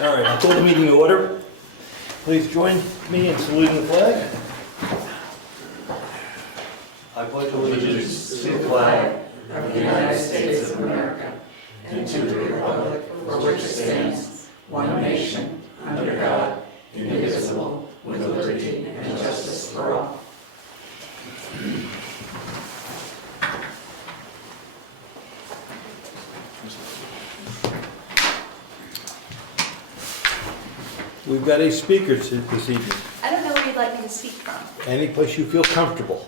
All right, I'll call the meeting to order. Please join me in saluting the flag. I pledge allegiance to the flag of the United States of America and to the republic for which it stands, one nation, under God, indivisible, with liberty and justice for all. We've got a speaker this evening. I don't know where you'd like me to speak from. Any place you feel comfortable.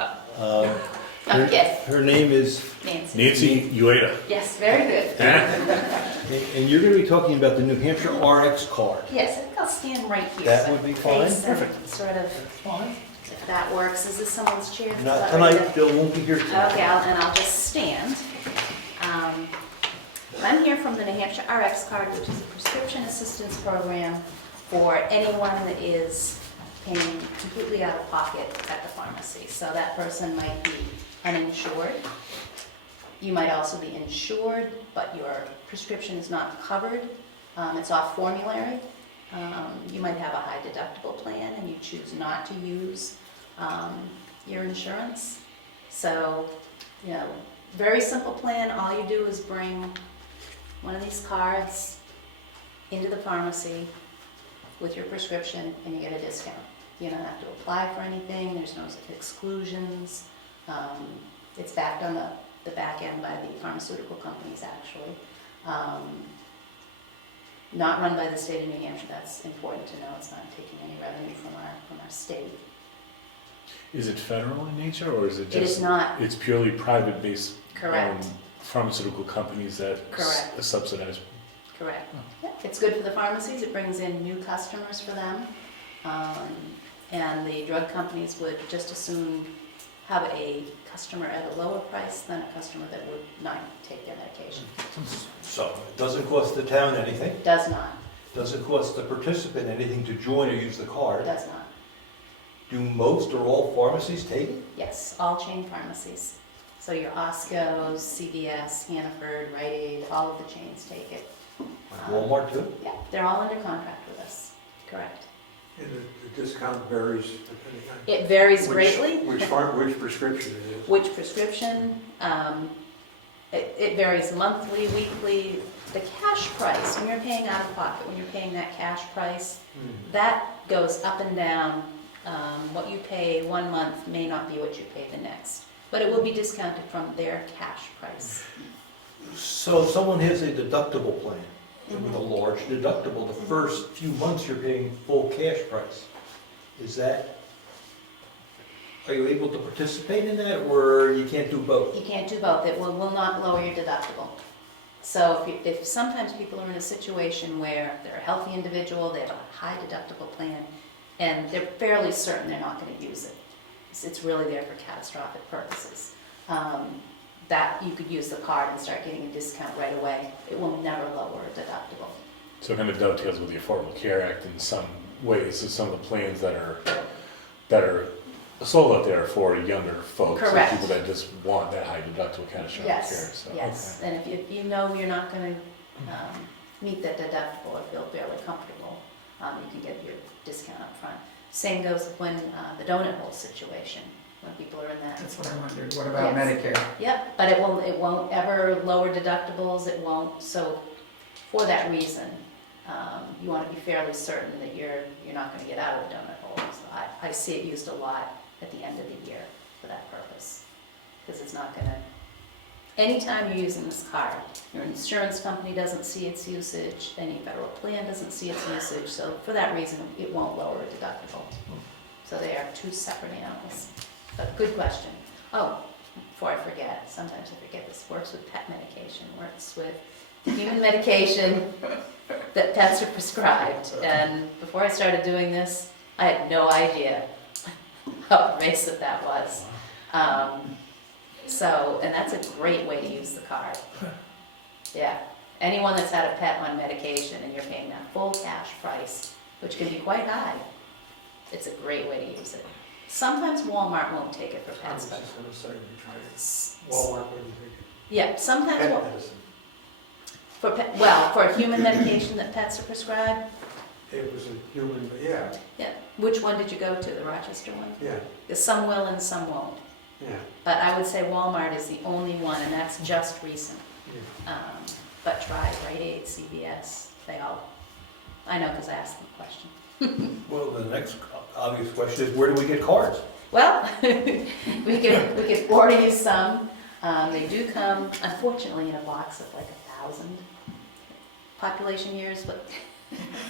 Yes, Her name is, Nancy. Ueda. Yes, very good. and you're going to be talking about the New Hampshire RX card. Yes, I think I'll stand right here. That so would be fine. face them, Perfect. Sort of, if that works. Is this someone's chair? Not Is that tonight, right? Bill won't be here tonight. Okay, I'll just stand. I'm here from the New Hampshire RX card, which is a prescription assistance program for anyone that is paying completely out of pocket at the pharmacy. So that person might be uninsured. You might also be insured, but your prescription is not covered. It's off formulary. You might have a high deductible plan and you choose not to use your insurance. So, very simple plan. All you do is bring one of these cards into the pharmacy with your prescription and you get a discount. You don't have to apply for anything. There's no exclusions. It's backed on the back end by the pharmaceutical companies, actually. Not run by the state of New Hampshire. That's important to know. It's not taking any revenue from our state. Is it federal in nature, or is it just? It is not. It's purely private-based. Correct. Pharmaceutical companies that Correct. Subsidize. Correct. Yeah, it's good for the pharmacies. It brings in new customers for them. And the drug companies would just as soon have a customer at a lower price than a customer that would not take their medication. So, it doesn't cost the town anything. Does not. Doesn't cost the participant anything to join or use the card. Does not. Do most or all pharmacies take it? Yes, all chain pharmacies. So your Osco's, CVS, Hannaford, Rite Aid, all of the chains take it. Like Walmart too? Yeah, they're all under contract with us. Correct. And the discount varies depending on It varies greatly. which prescription it is. Which prescription, it varies monthly, weekly. The cash price, when you're paying out of pocket, when you're paying that cash price, that goes up and down. What you pay one month may not be what you pay the next, but it will be discounted from their cash price. So if someone has a deductible plan, with a large deductible, the first few months you're paying full cash price. Are you able to participate in that, or you can't do both? You can't do both. It will not lower your deductible. So if sometimes people are in a situation where they're a healthy individual, they have a high deductible plan, and they're fairly certain they're not going to use it. It's really there for catastrophic purposes. That you could use the card and start getting a discount right away. It will never lower a deductible. So it kind of dovetails with the Affordable Care Act in some ways. So some of the plans that are sold out there for younger folks, Correct. and people that just want that high deductible catastrophic care. Yes, So, yes. okay. And if you know you're not going to meet that deductible or feel fairly comfortable, you can get your discount up front. Same goes when the donut hole situation, when people are in that. That's what I wondered. What about Yes. Medicare? Yep, but it won't ever lower deductibles. It won't. So for that reason, you want to be fairly certain that you're not going to get out of the donut hole. So I see it used a lot at the end of the year for that purpose, because it's not going to. Anytime you're using this card, your insurance company doesn't see its usage, any federal plan doesn't see its usage, so for that reason, it won't lower a deductible. So they are two separate animals. But good question. Oh, before I forget, sometimes I forget this, works with pet medication, works with human medication that pets are prescribed. And before I started doing this, I had no idea how pervasive that was. And that's a great way to use the card. Yeah, anyone that's had a pet on medication and you're paying that full cash price, which can be quite high, it's a great way to use it. Sometimes Walmart won't take it for I pets, was but just going to say, we tried it. Walmart wouldn't take it. yeah, sometimes, Pet medicine. For human medication that pets are prescribed? It was a human, yeah, Yeah. Which one did you go to, the Rochester one? yeah, Because some will and some won't. yeah. But I would say Walmart is the only one, and that's just recent. Yeah. But try Rite Aid, CVS, they all, I know because I asked them a question. Well, the next obvious question is, where do we get cards? Well, we could order you some. They do come, unfortunately, in a box of like 1,000 population years, but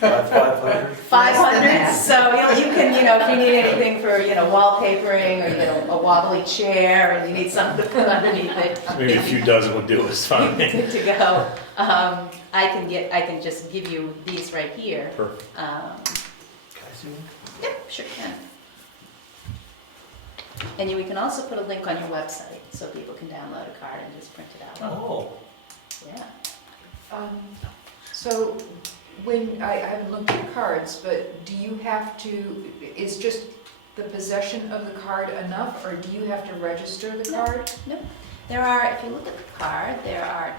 500? 500. So you can, if you need anything for, wallpapering, or a wobbly chair, and you need something to put underneath it. Maybe a few dozen would do, it's fine. Good to go. I can just give you these right here. Perfect. Can I see one? Yep, sure can. And we can also put a link on your website so people can download a card and just print it out. Oh, Yeah. So when, I haven't looked at cards, but do you have to, is just the possession of the card enough, or do you have to register the No. card? There are, if you look at the card, there are,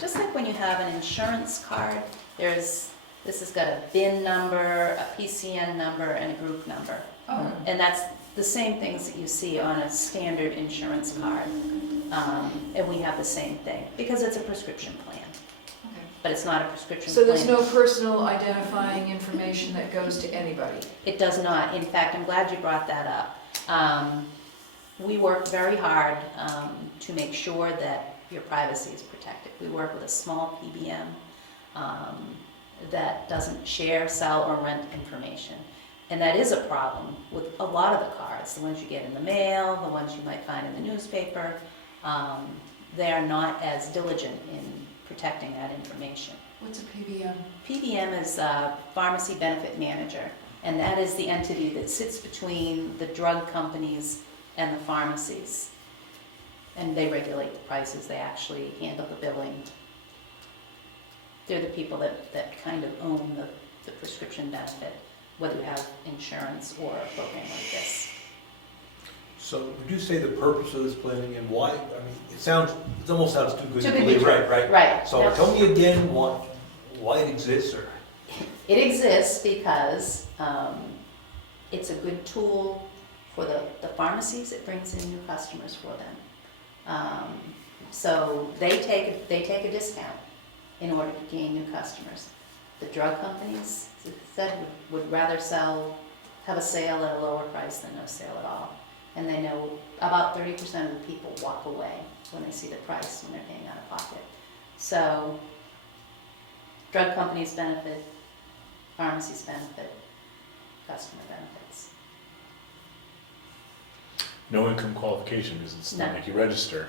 just like when you have an insurance card, this has got a BIN number, a PCN number, and a group number. Oh, And that's the same things that you see on a standard insurance card. And we have the same thing, because it's a prescription plan, okay. but it's not a prescription So plan. there's no personal identifying information that goes to anybody? It does not. In fact, I'm glad you brought that up. We work very hard to make sure that your privacy is protected. We work with a small PBM that doesn't share, sell, or rent information. And that is a problem with a lot of the cards, the ones you get in the mail, the ones you might find in the newspaper. They are not as diligent in protecting that information. What's a PBM? PBM is a Pharmacy Benefit Manager, and that is the entity that sits between the drug companies and the pharmacies. And they regulate the prices, they actually handle the billing. They're the people that kind of own the prescription benefit, whether you have insurance or a program like this. so would you say the purpose of this planning and why? I mean, it almost sounds too good Too to good to be believe, true. right? Right. So Now, tell me again why it exists, or? it exists because it's a good tool for the pharmacies. It brings in new customers for them. So they take a discount in order to gain new customers. The drug companies, as I said, would rather have a sale at a lower price than no sale at all. And they know about 30% of the people walk away when they see the price when they're paying out of pocket. So drug companies benefit, pharmacies benefit, customer benefits. No income qualification, because it's not No. like you register.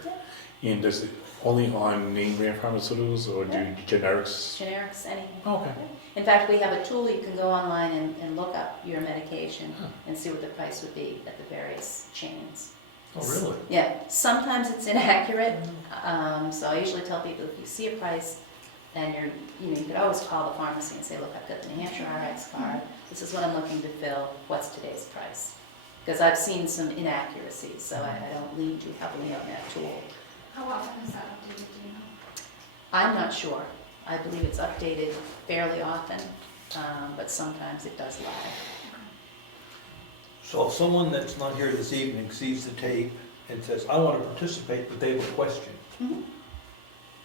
And does it only on name brand pharmaceuticals, or do Yeah. generics? Generics, anything. Okay. In fact, we have a tool, you can go online and look up your medication Huh. and see what the price would be at the various chains. Oh, really? Yeah, sometimes it's inaccurate, so I usually tell people if you see a price and you could always call the pharmacy and say, look, I've got the New Hampshire RX card, this is what I'm looking to fill, what's today's price? Because I've seen some inaccuracies, so I don't lean too heavily on that tool. How often is that updated, do you know? I'm not sure. I believe it's updated fairly often, but sometimes it does lag. So if someone that's not here this evening sees the tape and says, I want to participate, but they have a question, Mhm.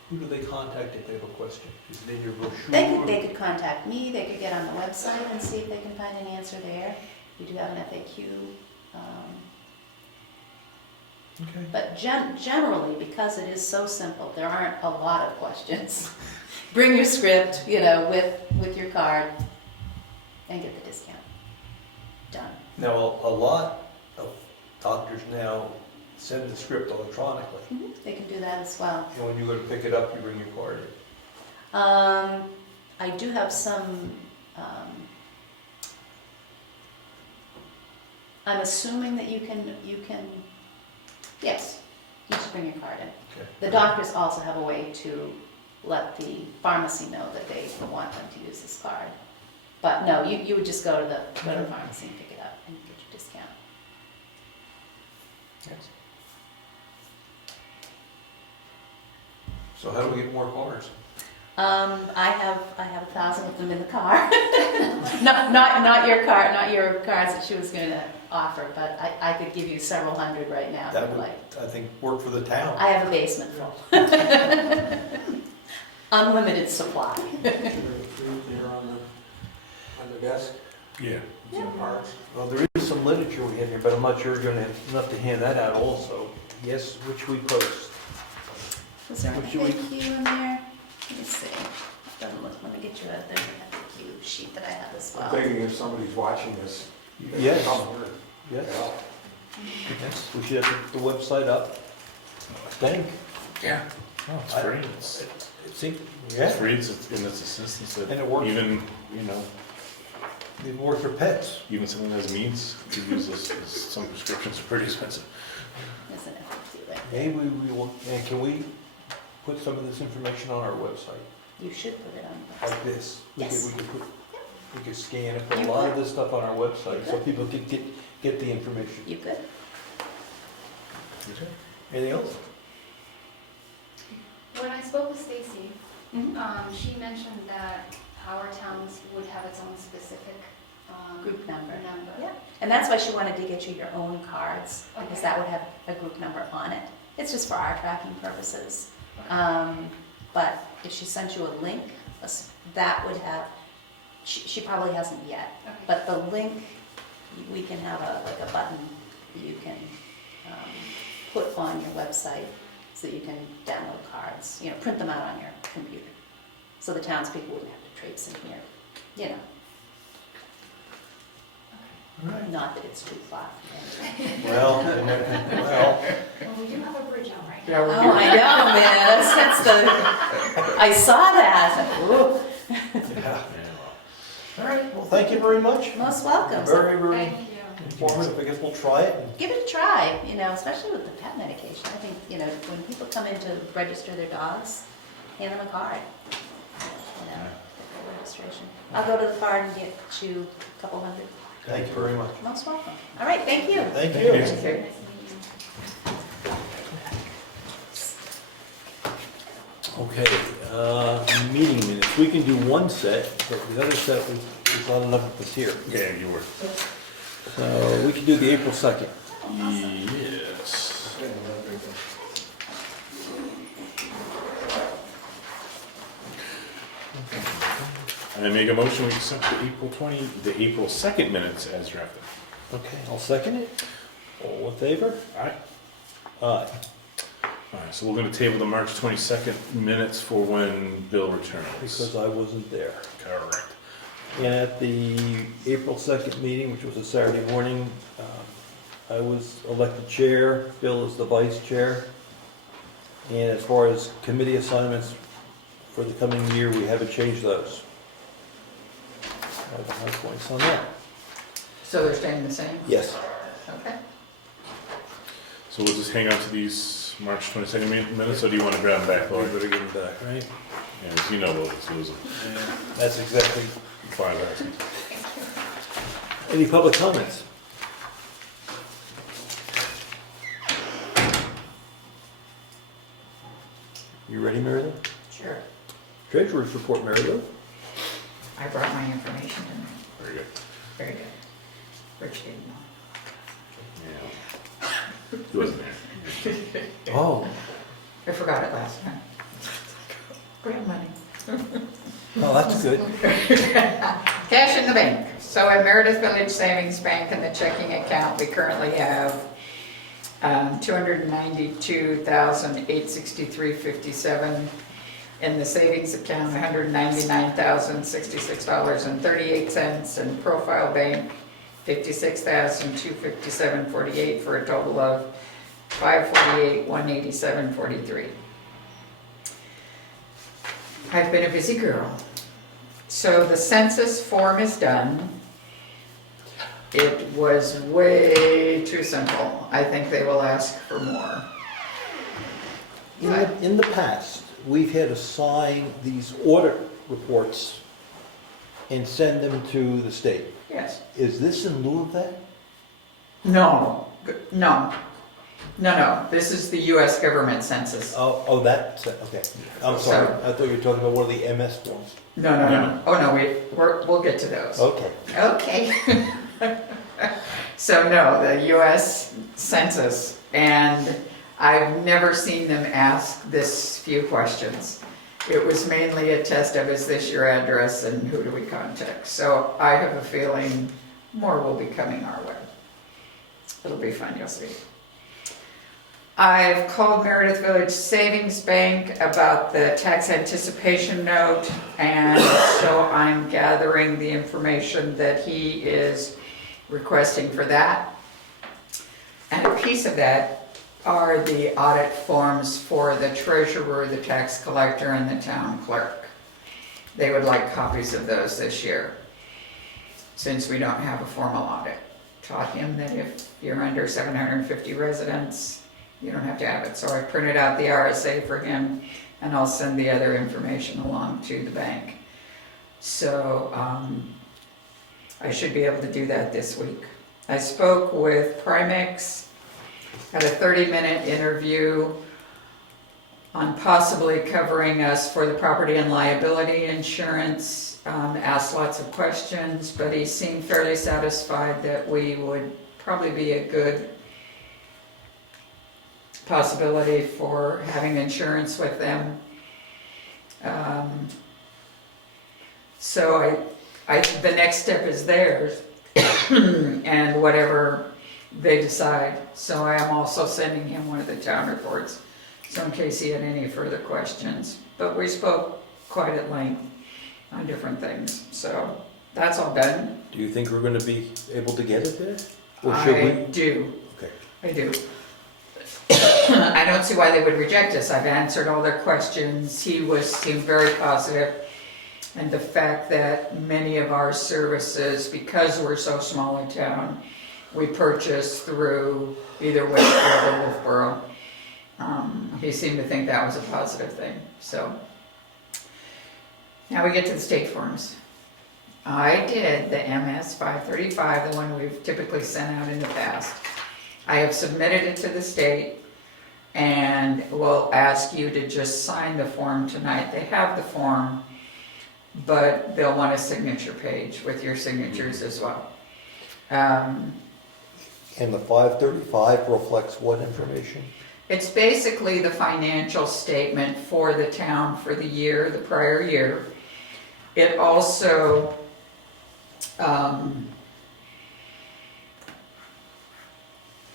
who do they contact if they have a question? Is it in your brochure? They could contact me, they could get on the website and see if they can find an answer there. We do have an FAQ. Okay. But generally, because it is so simple, there aren't a lot of questions. Bring your script, with your card and get the discount. Done. Now, a lot of doctors now send the script electronically. They can do that as well. And when you go to pick it up, you bring your card in. I do have some, I'm assuming that you can, yes, you should bring your card in. Okay. The doctors also have a way to let the pharmacy know that they want them to use this card. But no, you would just go to the pharmacy and pick it up and get your discount. Yes. So how do we get more cards? I have 1,000 of them in the car. Not your car, not your cars that she was gonna offer, but I could give you several hundred right now if That you'd would, like. I think, work for the town. I have a basement full. Unlimited supply. There on the desk, Yeah. some parts. Well, there is some literature we have here, but I'm not sure you're gonna have enough to hand that out also. Yes, which we post. Was there a What should we- thank you in there? Let me see. Doesn't look, let me get you a, there's a thank you sheet that I have as I'm well. thinking if somebody's watching this. they Yes. come here. Yes, Yeah. yes, we should have the website up. Thank. Yeah. Oh, it's I- free. It's It seems, it's yeah, free. It's in its assistance. That And it works. Even, you know, it works for pets. even someone that has means to use this, some prescriptions are pretty expensive. Isn't it? Do it. Maybe we will, and can we put some of this information on our website, You should put it on the website. like this? Yes. We could scan and put a You lot of could. this stuff on our website, so could. people can get the information. You could. Anything else? When I spoke with Stacy, Mhm. she mentioned that our towns would have its own specific Group number. number. Yeah, and that's why she wanted to get you your own cards, because Okay. that would have a group number on it. It's just for our tracking purposes. But if she sent you a link, that would have, she probably hasn't yet, Okay. but the link, we can have like a button that you can put on your website so that you can download cards, print them out on your computer. So the townspeople wouldn't have to traipse in here, All right. not that it's too far. Well, Well, we do have a bridge out right now. Yeah, we're Oh, here. I know, man, that's the, I saw that. Ooh, yeah. All right, well, thank you very much. most welcome. So Very, very Thank you. informative. I guess we'll try it. and- give it a try, especially with the pet medication. I think, when people come in to register their dogs, hand them a card. Get their registration. I'll go to the card and get you a couple hundred. Thank you very much. Most welcome. All right, thank you. Thank Thank you. you. Nice to meet you. Okay, meeting minutes. We can do one set, but the other set is not enough of us here. Yeah, you were. So we can do the April 2nd. Yes. And I make a motion, we accept the April 2nd minutes as drafted. Okay, I'll second it. All in favor? Aye. Aye. Alright, so we're gonna table the March 22nd minutes for when Bill returns. Because I wasn't there. Correct. And at the April 2nd meeting, which was a Saturday morning, I was elected chair, Bill is the vice chair. And as far as committee assignments for the coming year, we haven't changed those. I have high points on that. So they're staying the same? Yes. Okay. So we'll just hang on to these March 22nd minutes, or do you want to grab them back, We Lori? better get them back, right? Yeah, as you know, we'll just lose them. That's exactly. Fine, guys. Any public comments? You ready, Mary Lou? Sure. Treasurer's report, Mary Lou. I brought my information tonight. Very good. Very good. Rich didn't know. Yeah. He wasn't there. Oh, I forgot it last time. Grant money. well, that's good. Cash in the bank. So at Meredith Village Savings Bank in the checking account, we currently have $292,863.57. In the savings account, $199,066.38. And profile bank, $56,257.48 for a total of $548,187.43. I've been a busy girl. So the census form is done. It was way too simple. I think they will ask for more. In the past, we've had to sign these audit reports and send them to the state. Yes. Is this in lieu of that? No, no. No, this is the US government census. Oh, that, okay. I'm sorry, I thought you were talking about one of the MS forms. No. Oh, no, we'll get to those. Okay. Okay. So no, the US Census, and I've never seen them ask this few questions. It was mainly a test of, is this your address and who do we contact? So I have a feeling more will be coming our way. It'll be fun, you'll see. I've called Meredith Village Savings Bank about the tax anticipation note, and so I'm gathering the information that he is requesting for that. And a piece of that are the audit forms for the treasurer, the tax collector, and the town clerk. They would like copies of those this year, since we don't have a formal audit. Taught him that if you're under 750 residents, you don't have to have it. So I printed out the RSA for him, and I'll send the other information along to the bank. So I should be able to do that this week. I spoke with Primex, had a 30-minute interview on possibly covering us for the property and liability insurance. Asked lots of questions, but he seemed fairly satisfied that we would probably be a good possibility for having insurance with them. So the next step is theirs and whatever they decide. So I am also sending him one of the town reports, so in case he had any further questions. But we spoke quite at length on different things, so that's all done. Do you think we're gonna be able to get it there? Or should I we? do. Okay. I do. I don't see why they would reject us. I've answered all their questions. He seemed very positive. And the fact that many of our services, because we're so small a town, we purchase through either Wentworth or Wolfboro. He seemed to think that was a positive thing. So now we get to the state forms. I did the MS 535, the one we've typically sent out in the past. I have submitted it to the state, and will ask you to just sign the form tonight. They have the form, but they'll want a signature page with your signatures as well. And the 535 reflects what information? It's basically the financial statement for the town for the year, the prior year. It also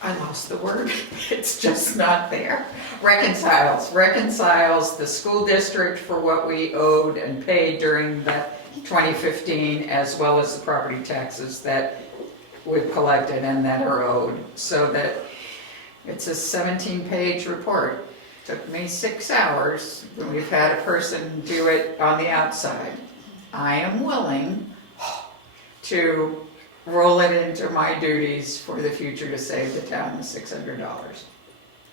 I lost the word. It's just not there. Reconciles the school district for what we owed and paid during the 2015, as well as the property taxes that we've collected and that are owed. So that it's a 17-page report. Took me 6 hours. We've had a person do it on the outside. I am willing to roll it into my duties for the future to save the town the $600.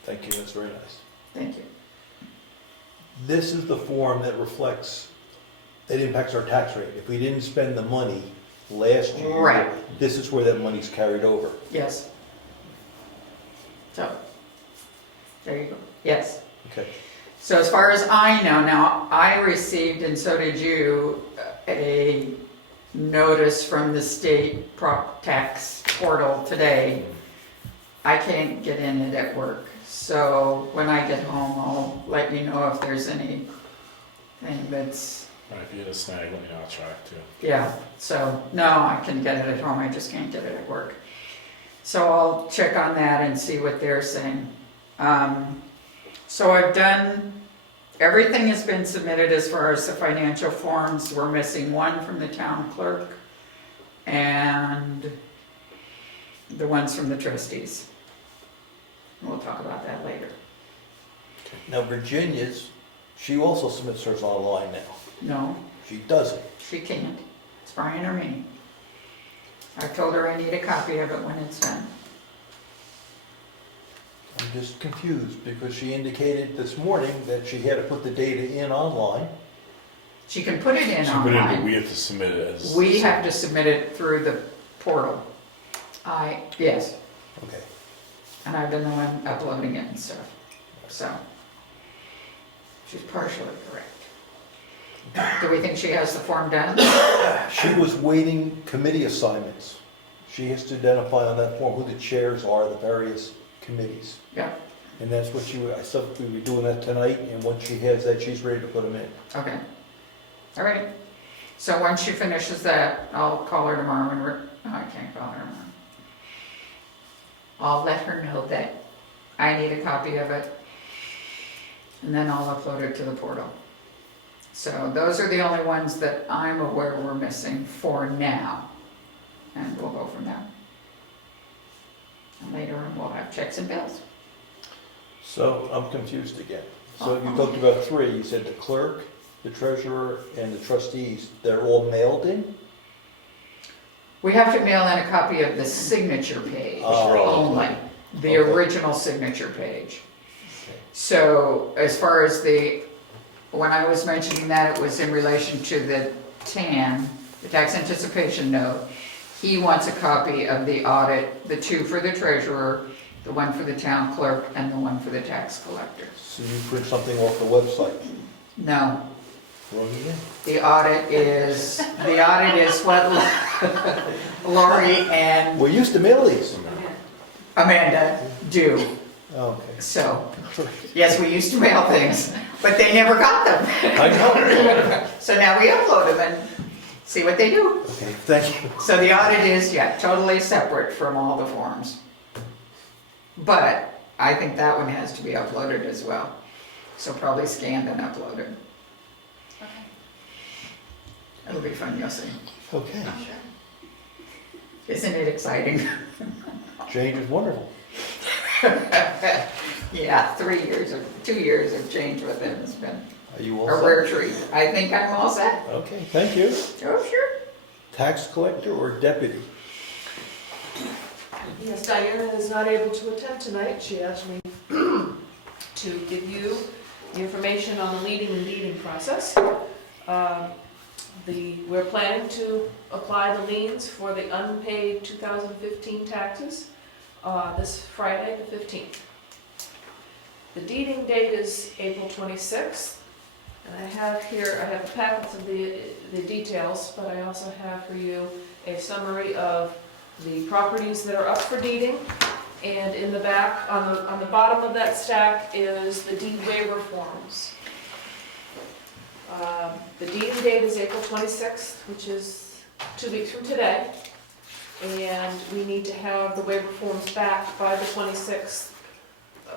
Thank you, that's very nice. Thank you. This is the form that reflects, that impacts our tax rate. If we didn't spend the money last year, Right. this is where that money's carried over. Yes. So, there you go. Yes. Okay. So as far as I know, now I received, and so did you, a notice from the state prop tax portal today. I can't get in it at work. So when I get home, I'll let you know if there's anything that's, Alright, if you get a snag, let me know, I'll try it too. yeah. So no, I can get it at home, I just can't get it at work. So I'll check on that and see what they're saying. So I've done, everything has been submitted as far as the financial forms. We're missing one from the town clerk and the ones from the trustees. We'll talk about that later. Now Virginia's, she also submits hers online now. No, She doesn't. she can't. It's Brian or me. I told her I need a copy of it when it's done. I'm just confused because she indicated this morning that she had to put the data in online. She can put it in So we online. have to submit it as. We have to submit it through the portal. Yes. Okay. And I've been the one uploading it and stuff, so. She's partially correct. Do we think she has the form done? She was waiting committee assignments. She has to identify on that form who the chairs are of the various committees. Yeah, And that's what I said we were doing that tonight, and once she has that, she's ready to put them in. okay. All right. So once she finishes that, I'll call her tomorrow and I can't call her tomorrow. I'll let her know that I need a copy of it, and then I'll upload it to the portal. So those are the only ones that I'm aware we're missing for now, and we'll go from there. And later on, we'll have checks and bills. So I'm confused again. So you talked about three, you said the clerk, the treasurer, and the trustees, they're all mailed in? We have to mail in a copy of the signature page Oh. only, the Okay. original signature page. Okay. So as far as when I was mentioning that, it was in relation to the TAN, the tax anticipation note. He wants a copy of the audit, the two for the treasurer, the one for the town clerk, and the one for the tax collector. So you print something off the website? No, Wrong again? the audit is what Lori and We used to mail these. Amanda do. Okay. So, yes, we used to mail things, but they never got them. I know. So now we upload them and see what they do. Okay, thank you. So the audit is, yeah, totally separate from all the forms. But I think that one has to be uploaded as well. So probably scanned and uploaded. Okay. It'll be fun, you'll see. Okay. Isn't it exciting? Change is wonderful. Yeah, 2 years of change with it has been Are you all a set? rare treat. I think I'm all set. Okay, thank you. Oh, sure. Tax collector or deputy? Yes, Diana is not able to attend tonight. She asked me to give you the information on the leading and deeding process. We're planning to apply the liens for the unpaid 2015 taxes this Friday, the 15th. The deeding date is April 26th, and I have the packets of the details, but I also have for you a summary of the properties that are up for deeding, and in the back, on the bottom of that stack is the deed waiver forms. The deeding date is April 26th, which is 2 weeks from today, and we need to have the waiver forms back by the 26th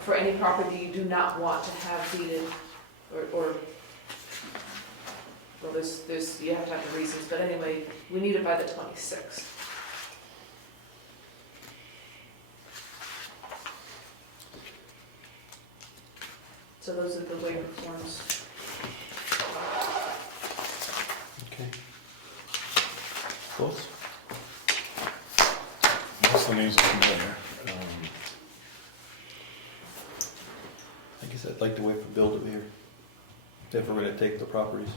for any property you do not want to have deeded, well, there's, you have to have the reasons, but anyway, we need it by the 26th. So those are the waiver forms. Okay. Close? Most of the names are familiar. I guess I'd like to wait for Bill to be here, if we're gonna take the properties.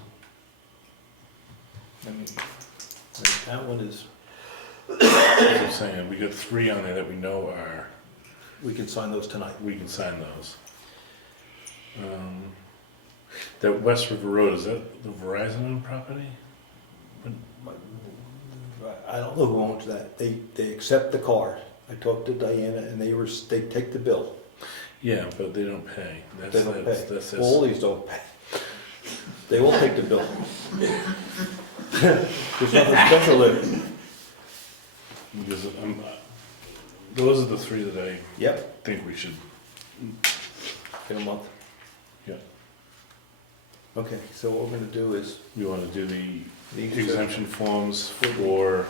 I mean, that one is, As I'm saying, we got 3 on there that we know are, we can sign those tonight. we can sign those. That West River Road, is that the Verizon owned property? I don't know who owns that. They accept the card. I talked to Diana and they take the bill. Yeah, but they don't pay. That's, They don't that's, pay. that's, Well, all these don't pay. They all take the bill. There's nothing special there. because those are the 3 that I Yep, think we should, in a month. Yeah. Okay, so what we're gonna do is, we want to do the the exemption forms for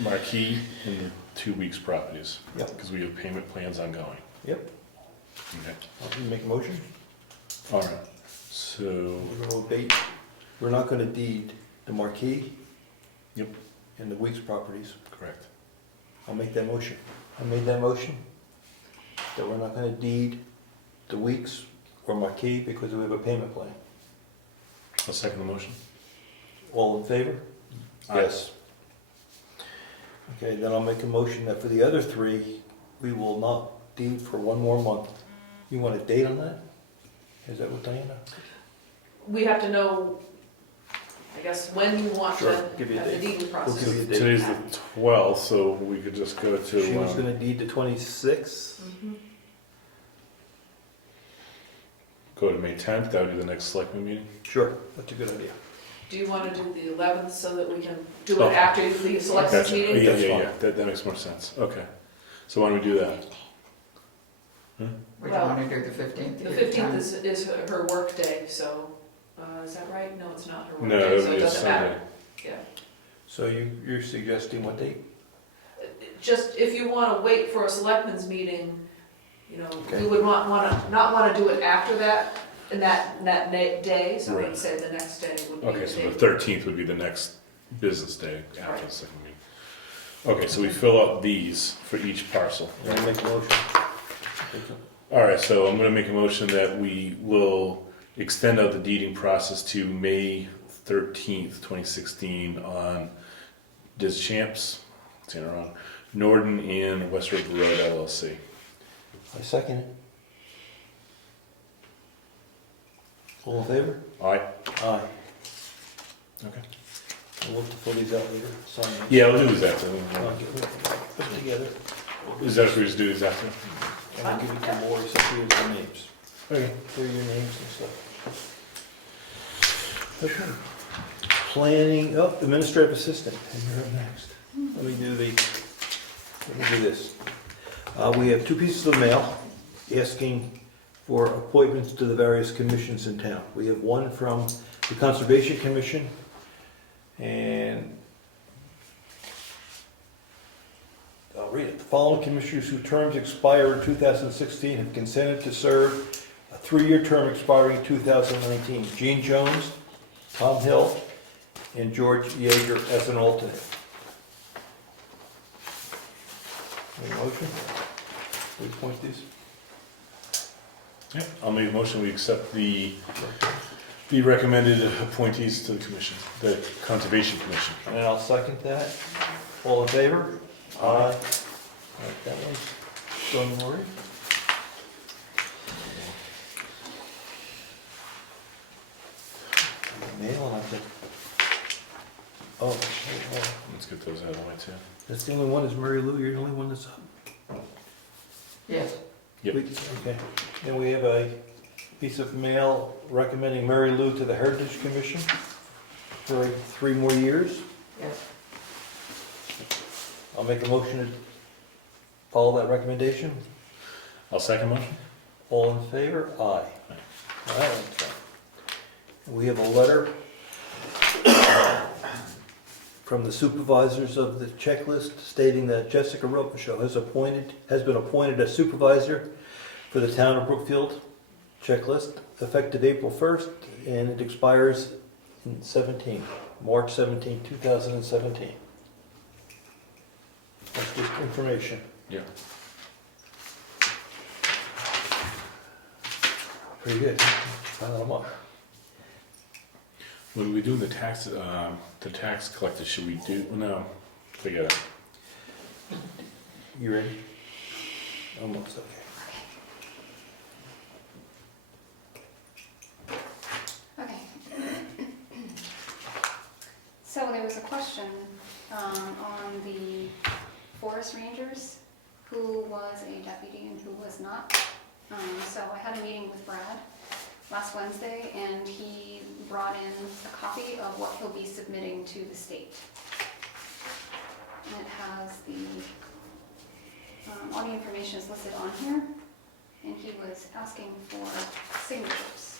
Marquee and the 2 weeks properties. Yep. Because we have payment plans ongoing. Yep, Okay. I'll make a motion. All right, so, We're gonna abate, we're not gonna deed the Marquee. Yep. And the Weeks properties. correct. I'll make that motion. I made that motion. That we're not gonna deed the Weeks or Marquee because we have a payment plan. I'll second the motion. All in favor? Aye. Yes. Okay, then I'll make a motion that for the other 3, we will not deed for one more month. You want a date on that? Is that what Diana? We have to know, I guess, when you want Sure, to give you a have the date. deeding We'll process. give you a date. Today's the 12th, so we could just go to. She was gonna deed the 26th. Mhm. Go to May 10th, that would be the next selectmen meeting. Sure, that's a good idea. Do you want to do the 11th so that we can do Oh. it after the selectmen's That's, meeting? yeah, That's yeah, fine. yeah, that makes more sense, okay. So why don't we do that? We Well, don't want to do the 15th. The 15th is her work day, so, is that right? No, it's not her work No, day, it so would it be a doesn't matter. Sunday. So you're suggesting what date? Just if you want to wait for a selectmen's meeting, you know, Okay. we would not want to do it after that, in that day, so I would Right. say the next day would be Okay, the so day. the 13th would be the next business day after Right. the second meeting. Okay, so we fill out these for each parcel. You wanna make a motion? All right, so I'm gonna make a motion that we will extend out the deeding process to May 13th, 2016 on Deschamps, saying it wrong, Norden and Westward Road LLC. I second it. All in favor? Aye. Aye. Okay. We'll have to fill these out later, sign them. Yeah, we'll do these after. Put it together, Is that what we just do these after? and I'll give it to Lori, so she has the names. Okay. Clear your names and stuff. Okay. Planning, oh, administrative assistant, and you're up next. Let me do this. We have two pieces of mail asking for appointments to the various commissions in town. We have one from the Conservation Commission, and I'll read it. The following commissioners whose terms expire in 2016 have consented to serve a 3-year term expiring in 2019. Gene Jones, Tom Hill, and George Yeager as an alternate. Any motion? We appoint these? Yeah, I'll make a motion, we accept the recommended appointees to the commission, the Conservation Commission. And I'll second that. All in favor? Aye. All right, that one's done, Lori. Mail, and I think, oh, Let's get those out of the way too. that's the only one, is Mary Lou, you're the only one that's up? Yes. Yep. Okay, then we have a piece of mail recommending Mary Lou to the Heritage Commission for 3 more years. Yes. I'll make a motion to follow that recommendation. I'll second motion. All in favor? Aye. All right, that's fine. We have a letter from the supervisors of the checklist stating that Jessica Robisheau has been appointed as supervisor for the town of Brookfield checklist effective April 1st, and it expires in March 17, 2017. That's just information. Yeah. Pretty good. File them up. When we do the tax collector, should we do, no, forget it. You ready? Almost, okay. Okay. So there was a question on the forest rangers, who was a deputy and who was not. So I had a meeting with Brad last Wednesday, and he brought in a copy of what he'll be submitting to the state. And it has all the information is listed on here, and he was asking for signatures.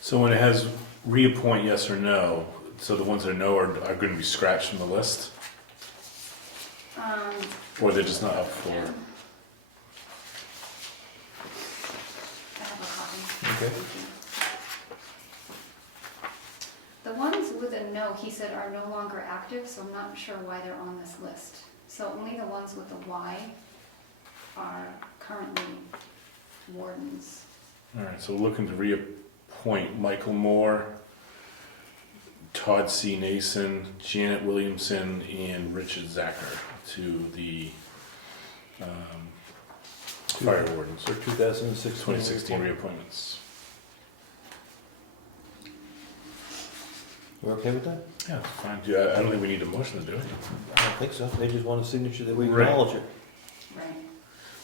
So when it has reappoint yes or no, so the ones that are no are going to be scratched from the list? Or they're just not up for? Yeah. I have a copy. Okay. The ones with a no, he said are no longer active, so I'm not sure why they're on this list. So only the ones with the Y are currently wardens. All right, so looking to reappoint Michael Moore, Todd C. Nason, Janet Williamson, and Richard Zacher to the fire wardens. For 2016. 2016 reappointments. We're okay with that? Yeah, fine. I don't think we need a motion to do it. I don't think so. They just want a signature that we Right. acknowledge it. Right.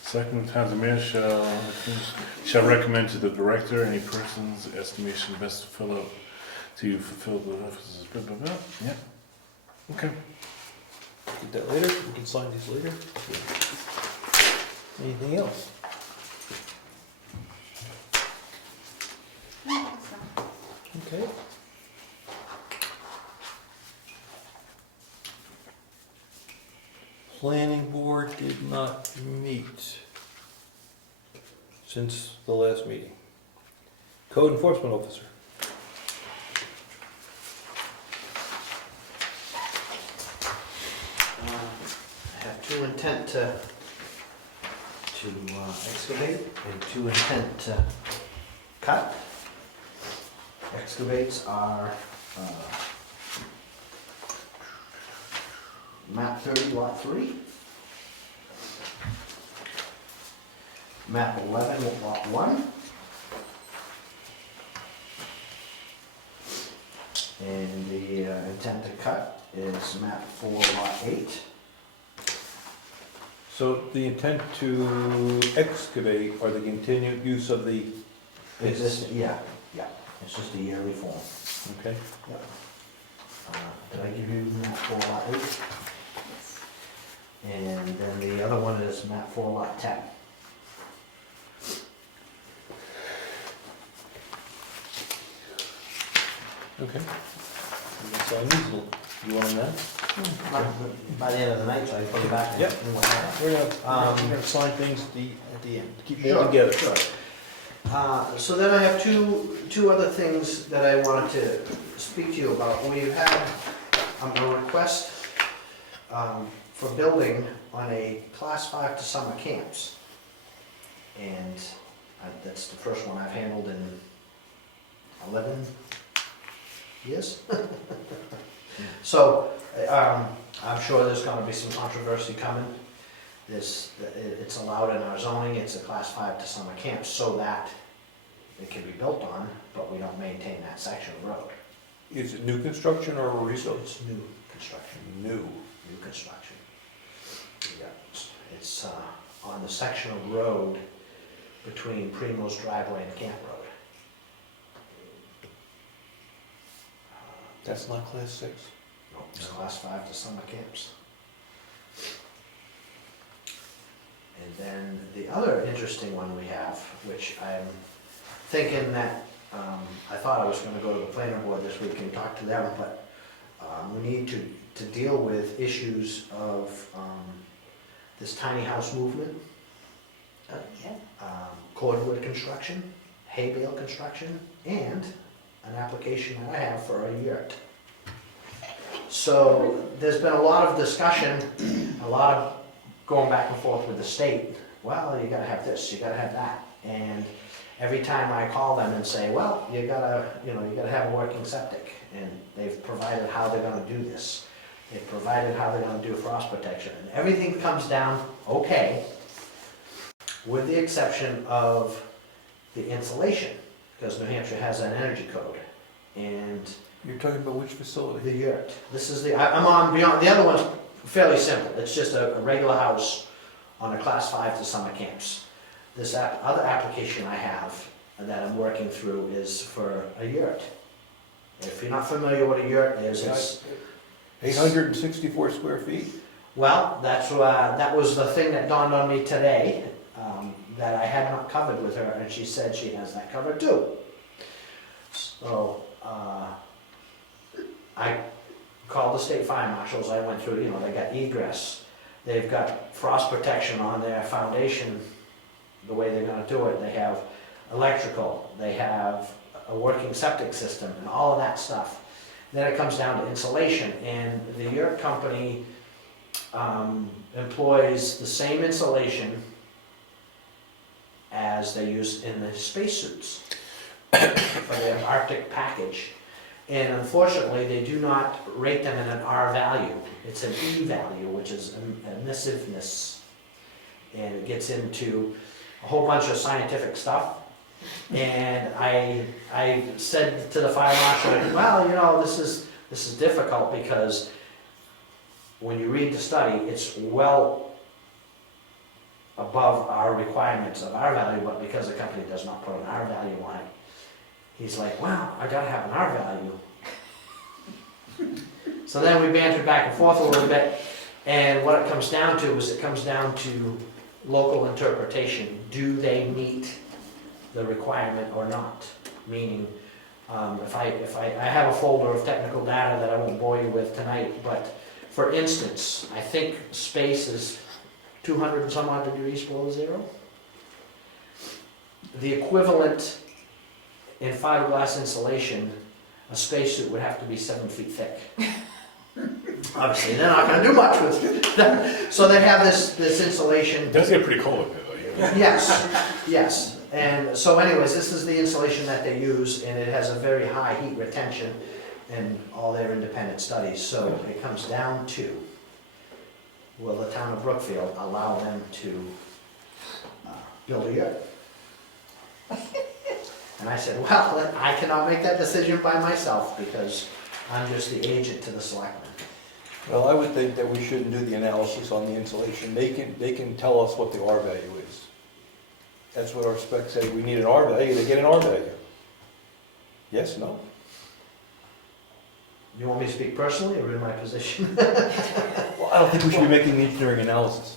Selectmen towns and mayors shall recommend to the director any person's estimation best to fulfill the offices. Blah, blah, blah. Yeah. Okay. Get that later. We can sign these later. Anything else? I don't think so. Okay. Planning board did not meet since the last meeting. Code enforcement officer. I have two intent to excavate and two intent to cut. Excavates are map 30, lot 3. Map 11, lot 1. And the intent to cut is map 4, lot 8. So the intent to excavate or the continued use of the. Existing, yeah, it's just a yearly form. Okay. Did I give you map 4, lot 8? Yes. And then the other one is map 4, lot 10. Okay. So I need to, you want that? By the end of the night, so I can put it back. Yep. and look at it. We're gonna sign things at the end, keep them all Sure, together. sure. So then I have two other things that I wanted to speak to you about. We've had a request for building on a class 5 to summer camps. And that's the first one I've handled in 11 years. So I'm sure there's gonna be some controversy coming. It's allowed in our zoning, it's a class 5 to summer camp so that it can be built on, but we don't maintain that section of road. Is it new construction or a rebuild? It's new construction, New. new construction. Yeah, it's on the section of road between Primo's driveway and Camp Road. That's not class 6? No, it's class 5 to summer camps. And then the other interesting one we have, which I'm thinking that, I thought I was gonna go to the planning board this week and talk to them, but we need to deal with issues of this tiny house movement, Yeah. cordwood construction, hay bale construction, and an application that I have for a yurt. So there's been a lot of discussion, a lot of going back and forth with the state. Well, you gotta have this, you gotta have that. And every time I call them and say, well, you gotta have a working septic. And they've provided how they're gonna do this. They've provided how they're gonna do frost protection. And everything comes down okay, with the exception of the insulation, because New Hampshire has an energy code. And You're talking about which facility? the yurt, this is I'm on beyond, the other one's fairly simple. It's just a regular house on a class 5 to summer camps. This other application I have that I'm working through is for a yurt. If you're not familiar what a yurt is, it's, 864 square feet? well, that was the thing that dawned on me today, that I had not covered with her, and she said she has that covered too. So, I called the state fire marshals, I went through, they got egress, they've got frost protection on their foundation, the way they're gonna do it, they have electrical, they have a working septic system, and all of that stuff. Then it comes down to insulation, and the yurt company employs the same insulation as they use in the spacesuits for their Arctic package. And unfortunately, they do not rate them in an R value. It's an E value, which is emissiveness. And it gets into a whole bunch of scientific stuff. And I said to the fire marshal, well, you know, this is difficult because when you read the study, it's well above our requirements of R value, but because the company does not put an R value on it, he's like, well, I gotta have an R value. So then we bantered back and forth a little bit, and what it comes down to is it comes down to local interpretation. Do they meet the requirement or not? Meaning, if I have a folder of technical data that I won't bore you with tonight, but for instance, I think space is 200 and some odd degrees below zero. The equivalent in fiberglass insulation, a spacesuit would have to be 7 feet thick. Obviously, they're not going to do much with it. So they have this insulation. It does get pretty cold up there, though. Yes, yes. And so anyways, this is the insulation that they use, and it has a very high heat retention in all their independent studies. So it comes down to, will the town of Brookfield allow them to build a yurt? And I said, well, I cannot make that decision by myself because I'm just the agent to the selectmen. Well, I would think that we shouldn't do the analysis on the insulation. They can tell us what the R value is. That's what our specs say. We need an R value, they get an R value. Yes, no? You want me to speak personally or in my position? Well, I don't think we should be making the engineering analysis.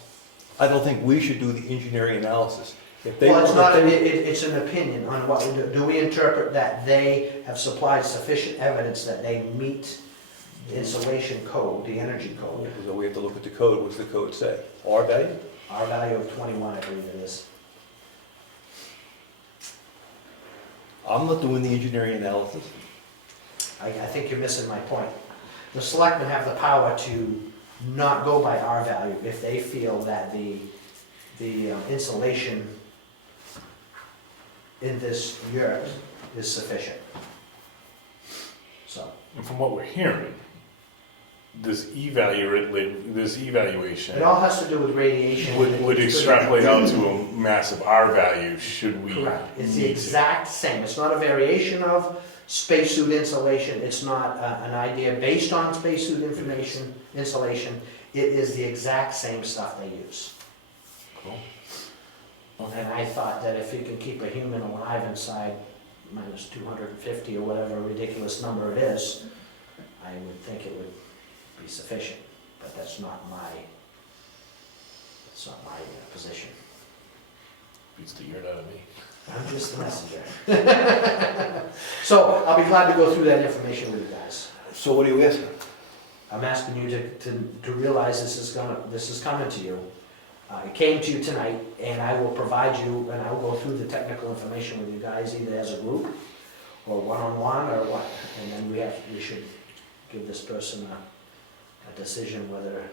I don't think we should do the engineering analysis. If they, Well, it's not, it's an opinion on what we do. Do we interpret that they have supplied sufficient evidence that they meet the insulation code, the energy code? So we have to look at the code. What does the code say? R value? Our value of 21, I believe it is. I'm not doing the engineering analysis. I think you're missing my point. The selectmen have the power to not go by our value if they feel that the insulation in this yurt is sufficient. So, And from what we're hearing, this evaluation it all has to do with radiation. would extrapolate out to a massive R value should we. Correct. It's the need to. exact same. It's not a variation of spacesuit insulation. It's not an idea based on spacesuit insulation. It is the exact same stuff they use. Cool. And I thought that if you can keep a human alive inside minus 250 or whatever ridiculous number it is, I would think it would be sufficient. But that's not my position. Beats the yurt out of me. I'm just the messenger. So I'll be glad to go through that information with you guys. So what are you asking? I'm asking you to realize this is coming to you. It came to you tonight, and I will provide you, and I will go through the technical information with you guys, either as a group, or one-on-one, or what. And then we should give this person a decision whether.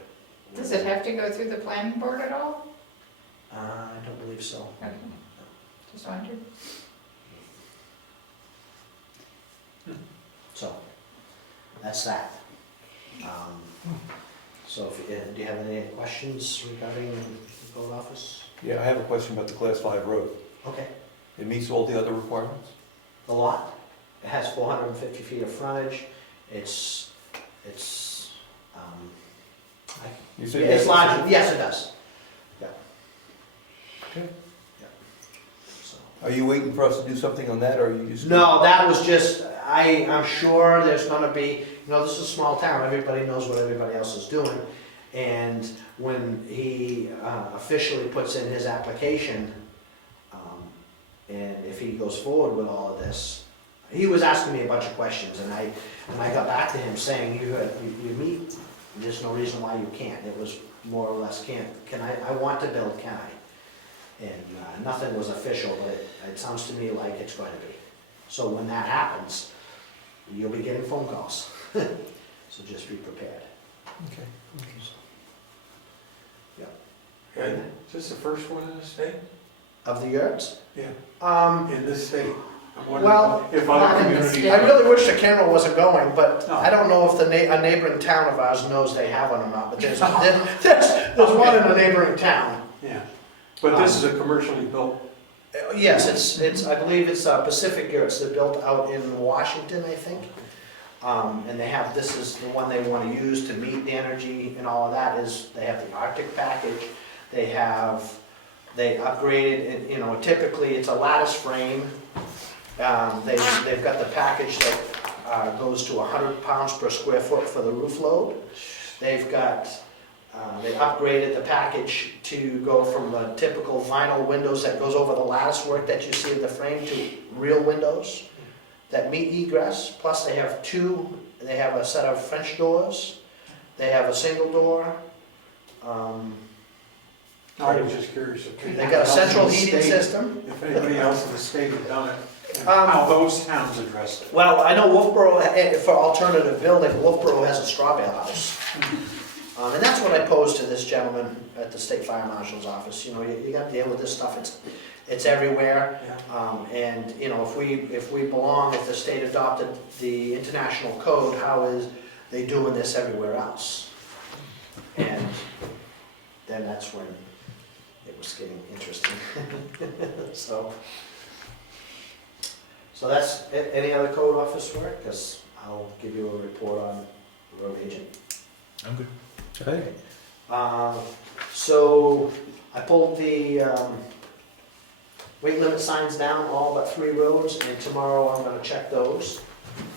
Does it have to go through the planning board at all? I don't believe so. Okay. Just wondered. So, that's that. So, do you have any questions regarding the code office? Yeah, I have a question about the Class 5 road. Okay. It meets all the other requirements? The lot, it has 450 feet of frontage. You said It's yes. large, yes, it does. Yeah. Okay. Yeah. So. Are you waiting for us to do something on that, or are you just? No, that was just, I'm sure there's gonna be, this is a small town, everybody knows what everybody else is doing. And when he officially puts in his application, and if he goes forward with all of this, he was asking me a bunch of questions, and I got back to him saying, you meet, there's no reason why you can't. It was more or less, I want to build, can I? And nothing was official, but it sounds to me like it's going to be. So when that happens, you'll be getting phone calls. So just be prepared. Okay. And is this the first one in the state? Of the yurts? Yeah. In this state? I'm wondering Well, if not other in the communities. state. I really wish the camera wasn't going, but No. I don't know if a neighboring town of ours knows they have one or not, but there's one in a neighboring town. Yeah. But this is a commercially built, Yes, it's, I believe it's Pacific Yurts, they're built out in Washington, I think. And they have, this is the one they want to use to meet the energy and all of that is, they have the Arctic package. They upgraded, it, you know, typically it's a lattice frame. They've got the package that goes to 100 pounds per square foot for the roof load. They've got, they upgraded the package to go from the typical vinyl windows that goes over the lattice work that you see in the frame to real windows that meet egress. Plus they have a set of French doors. They have a single door. I was just curious if They anybody got a else in central the heating state- system. If anybody else in the state had done it, and how those towns addressed it. Well, I know Wolfboro, for alternative building, Wolfboro has a straw bale house. And that's what I posed to this gentleman at the state fire marshal's office, you know, you gotta deal with this stuff, it's everywhere. Yeah. And, you know, if we belong, if the state adopted the international code, how is they doing this everywhere else? And then that's when it was getting interesting. So that's, any other code office work? Because I'll give you a report on the road agent. I'm good. Okay. So I pulled the weight limit signs down, all but 3 roads, and tomorrow I'm gonna check those.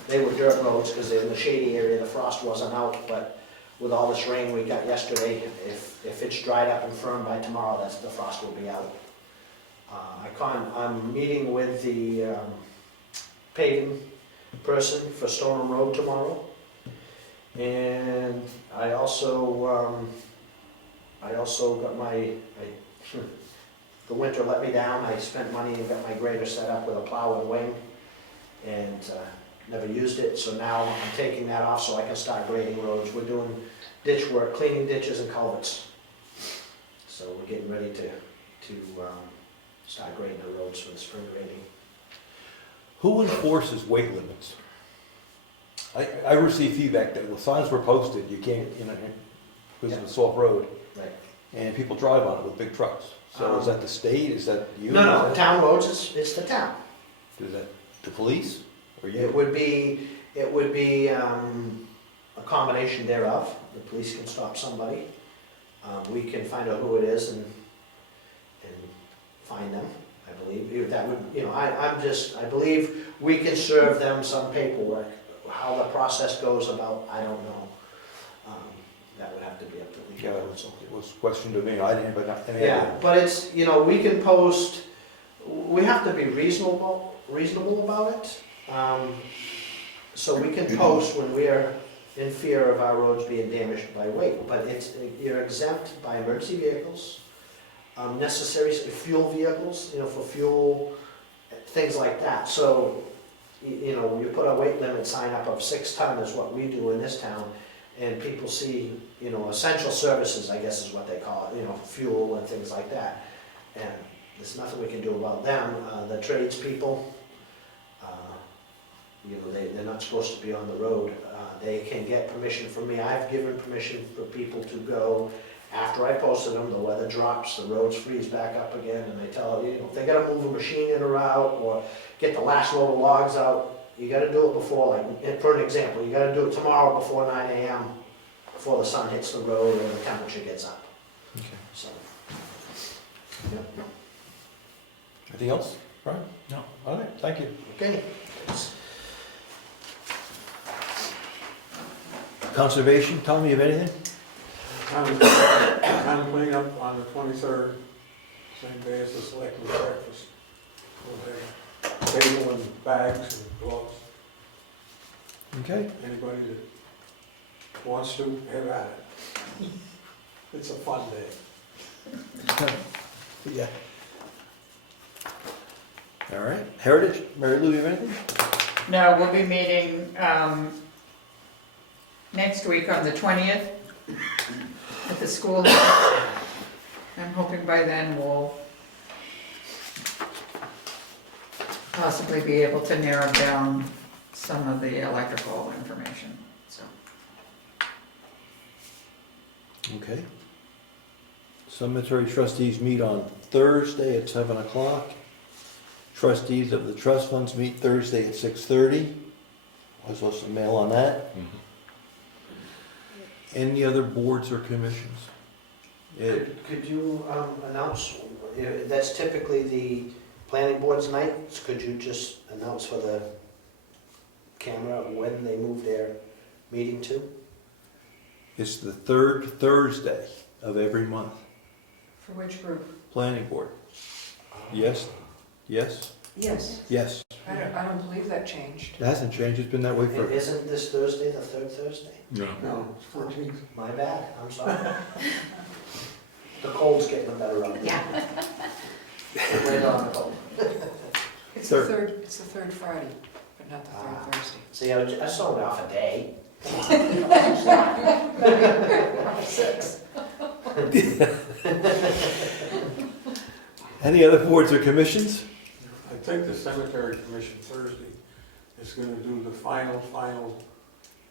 They were dirt roads because they're in the shady area, the frost wasn't out, but with all this rain we got yesterday, if it's dried up and firm by tomorrow, the frost will be out. I'm meeting with the paving person for Stoneham Road tomorrow. And I also got the winter let me down. I spent money and got my grader set up with a plow and wing and never used it. So now I'm taking that off so I can start grading roads. We're doing ditch work, cleaning ditches and culverts. So we're getting ready to start grading the roads for the spring grading. Who enforces weight limits? I received feedback that the signs were posted, you can't, you know, because it's a soft road, Right. and people drive on it with big trucks. So is that the state, is that you? No, town roads, it's the town. Is that the police, or you? It would be a combination thereof. The police can stop somebody. We can find out who it is and find them, I believe. That would, you know, I believe we can serve them some paperwork. How the process goes about, I don't know. That would have to be up to the Yeah, legal it counsel. was questioned to me, I didn't, but not. Yeah, but it's, you know, we can post, we have to be reasonable about it. So we can post when we're in fear of our roads being damaged by weight, but you're exempt by emergency vehicles, necessary fuel vehicles, you know, for fuel, things like that. So, you know, you put a weight limit sign up of 6 ton is what we do in this town, and people see, you know, essential services, I guess is what they call it, you know, fuel and things like that. And there's nothing we can do about them. The tradespeople, you know, they're not supposed to be on the road. They can get permission from me. I've given permission for people to go after I posted them, the weather drops, the roads freeze back up again, and they tell, you know, if they gotta move a machine in or out, or get the last load of logs out, you gotta do it before, like, for an example, you gotta do it tomorrow before 9 AM, before the sun hits the road and the temperature gets up. Okay. So, Anything else, Brian? No. All right, thank you. okay. Conservation, tell me of anything? I'm cleaning up on the 23rd, same day as the selectmen's breakfast. We'll have table and bags and gloves. Okay. Anybody that wants to, have at it. It's a fun day. Yeah. All right, Heritage, Mary Lou, you have anything? No, we'll be meeting, next week on the 20th at the schoolhouse. I'm hoping by then we'll possibly be able to narrow down some of the electrical information, so. Okay. Cemetery trustees meet on Thursday at 7 o'clock. Trustees of the trust funds meet Thursday at 6:30. I was supposed to mail on that. Mhm. Any other boards or commissions? Could you announce, that's typically the planning board's night, could you just announce for the camera when they move their meeting to? It's the third Thursday of every month. For which group? Planning board. Yes? Yes? Yes, Yes. I don't believe that changed. It hasn't changed. It's been that way for... Isn't this Thursday the third Thursday? No. No, 14th. My bad, I'm sorry. The cold's getting the better of me. Yeah. Right on the cold. It's Third. the third Friday, but not the third Thursday. See, I sold off a day. Six. Any other boards or commissions? I think the cemetery commission Thursday is gonna do the final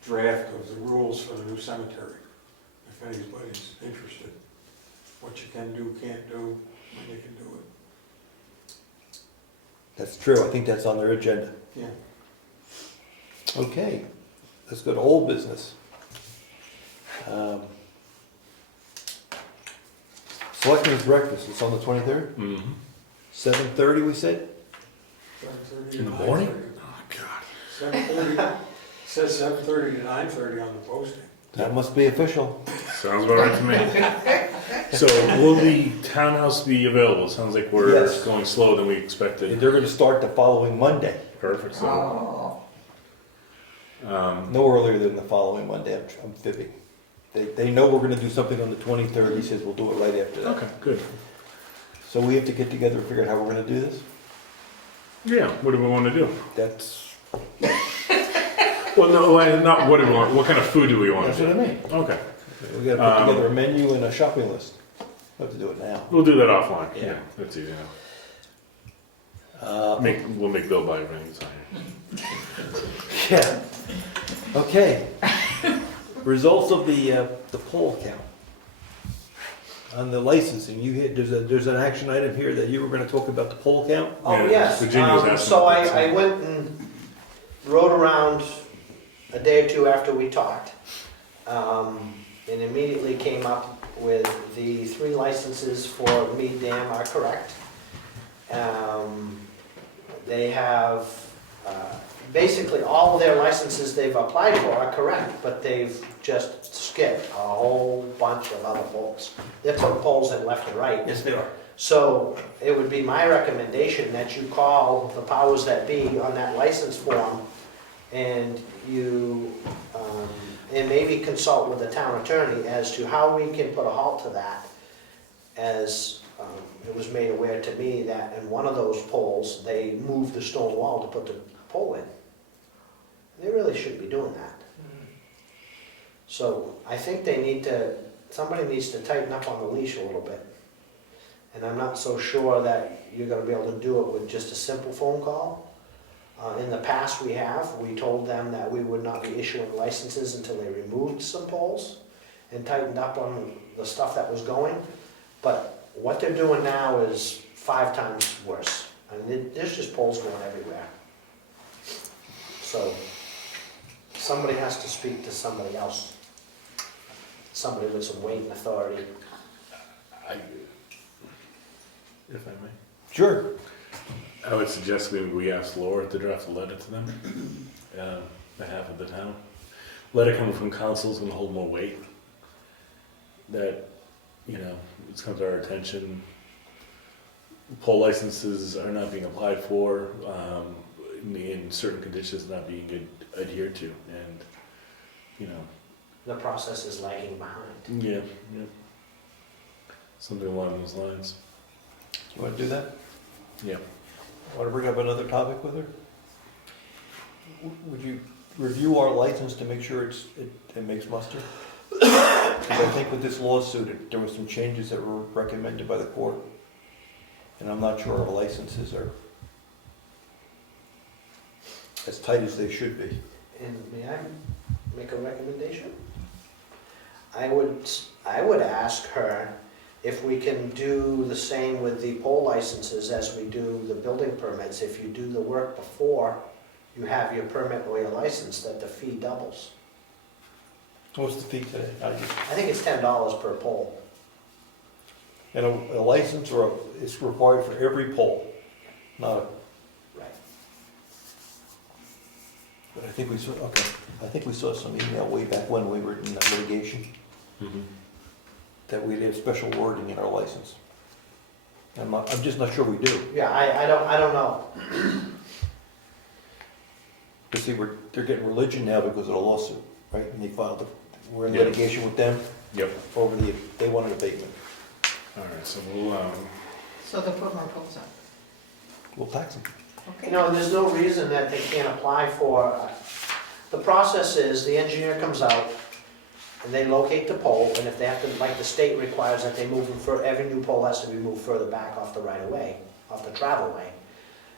draft of the rules for the new cemetery. If anybody's interested, what you can do, can't do, when you can do it. That's true. I think that's on their agenda. Yeah. Okay. Let's go to old business. Selectmen's breakfast. It's on the 23rd. Mhm. 7:30 we said? 7:30 In to the morning? 9:30. Oh, God. 7:30, says 7:30 to 9:30 on the posting. That must be official. Sounds about right to me. So will the townhouse be available? Sounds like we're Yes. going slower than we expected. They're going to start the following Monday. Perfect, so, Oh, No earlier than the following Monday. I'm fibbing. They know we're going to do something on the 23rd. He says we'll do it right after that. okay, good. So we have to get together and figure out how we're going to do this. Yeah, what do we want to do? That's Well, no, not what do we want, what kind of food do we want that's to what do? I mean. Okay, We got to put together a menu and a shopping list. We have to do it now. we'll do that offline, Yeah. yeah, that's easy enough. Uh, We'll make Bill buy everything that's on here. Yeah. Okay. Results of the poll count. On the licensing, there's an action item here that you were gonna talk about the poll count? Oh, Yeah, yes. Virginia was asking So about that, I went and rode around a day or two after we talked, and immediately came up with the 3 licenses for Mead Dam are correct. They have, basically all of their licenses they've applied for are correct, but they've just skipped a whole bunch of other polls. They put polls in left and right. Yes, they are. So it would be my recommendation that you call the powers that be on that license form and you, and maybe consult with the town attorney as to how we can put a halt to that. As it was made aware to me that in one of those polls, they moved the stone wall to put the pole in. They really shouldn't be doing that. So I think they need to, somebody needs to tighten up on the leash a little bit. And I'm not so sure that you're gonna be able to do it with just a simple phone call. In the past we told them that we would not be issuing licenses until they removed some poles and tightened up on the stuff that was going. But what they're doing now is 5 times worse. I mean, there's just poles going everywhere. So somebody has to speak to somebody else. Somebody with some weight and authority. If I may. Sure. I would suggest we ask Laura to draft a letter to them, on behalf of the town. Letter coming from council is gonna hold more weight. That, it's come to our attention. Poll licenses are not being applied for, in certain conditions not being adhered to, and, The process is lagging behind. yeah. Something along those lines. You wanna do that? Yeah. Want to bring up another topic with her? Would you review our license to make sure it makes muster? Because I think with this lawsuit, there were some changes that were recommended by the court. And I'm not sure our licenses are as tight as they should be. And may I make a recommendation? I would ask her if we can do the same with the poll licenses as we do the building permits. If you do the work before you have your permit or your license, that the fee doubles. What's the fee today? I think it's $10 per poll. And a license is required for every poll, not a. Right. But I think we saw some email way back when we were in that litigation, that we had special wording in our license. I'm just not sure we do. Yeah, I don't know. You see, they're getting religion now because of the lawsuit, right? And we're in Yeah. litigation with them Yep. over they want an abatement. All right, so we'll, So they'll put more poles up. We'll tax them. Okay. You know, there's no reason that they can't apply for, the process is, the engineer comes out, and they locate the pole, and if they have to, like the state requires that they move them every new pole has to be moved further back off the right of way, off the travel way.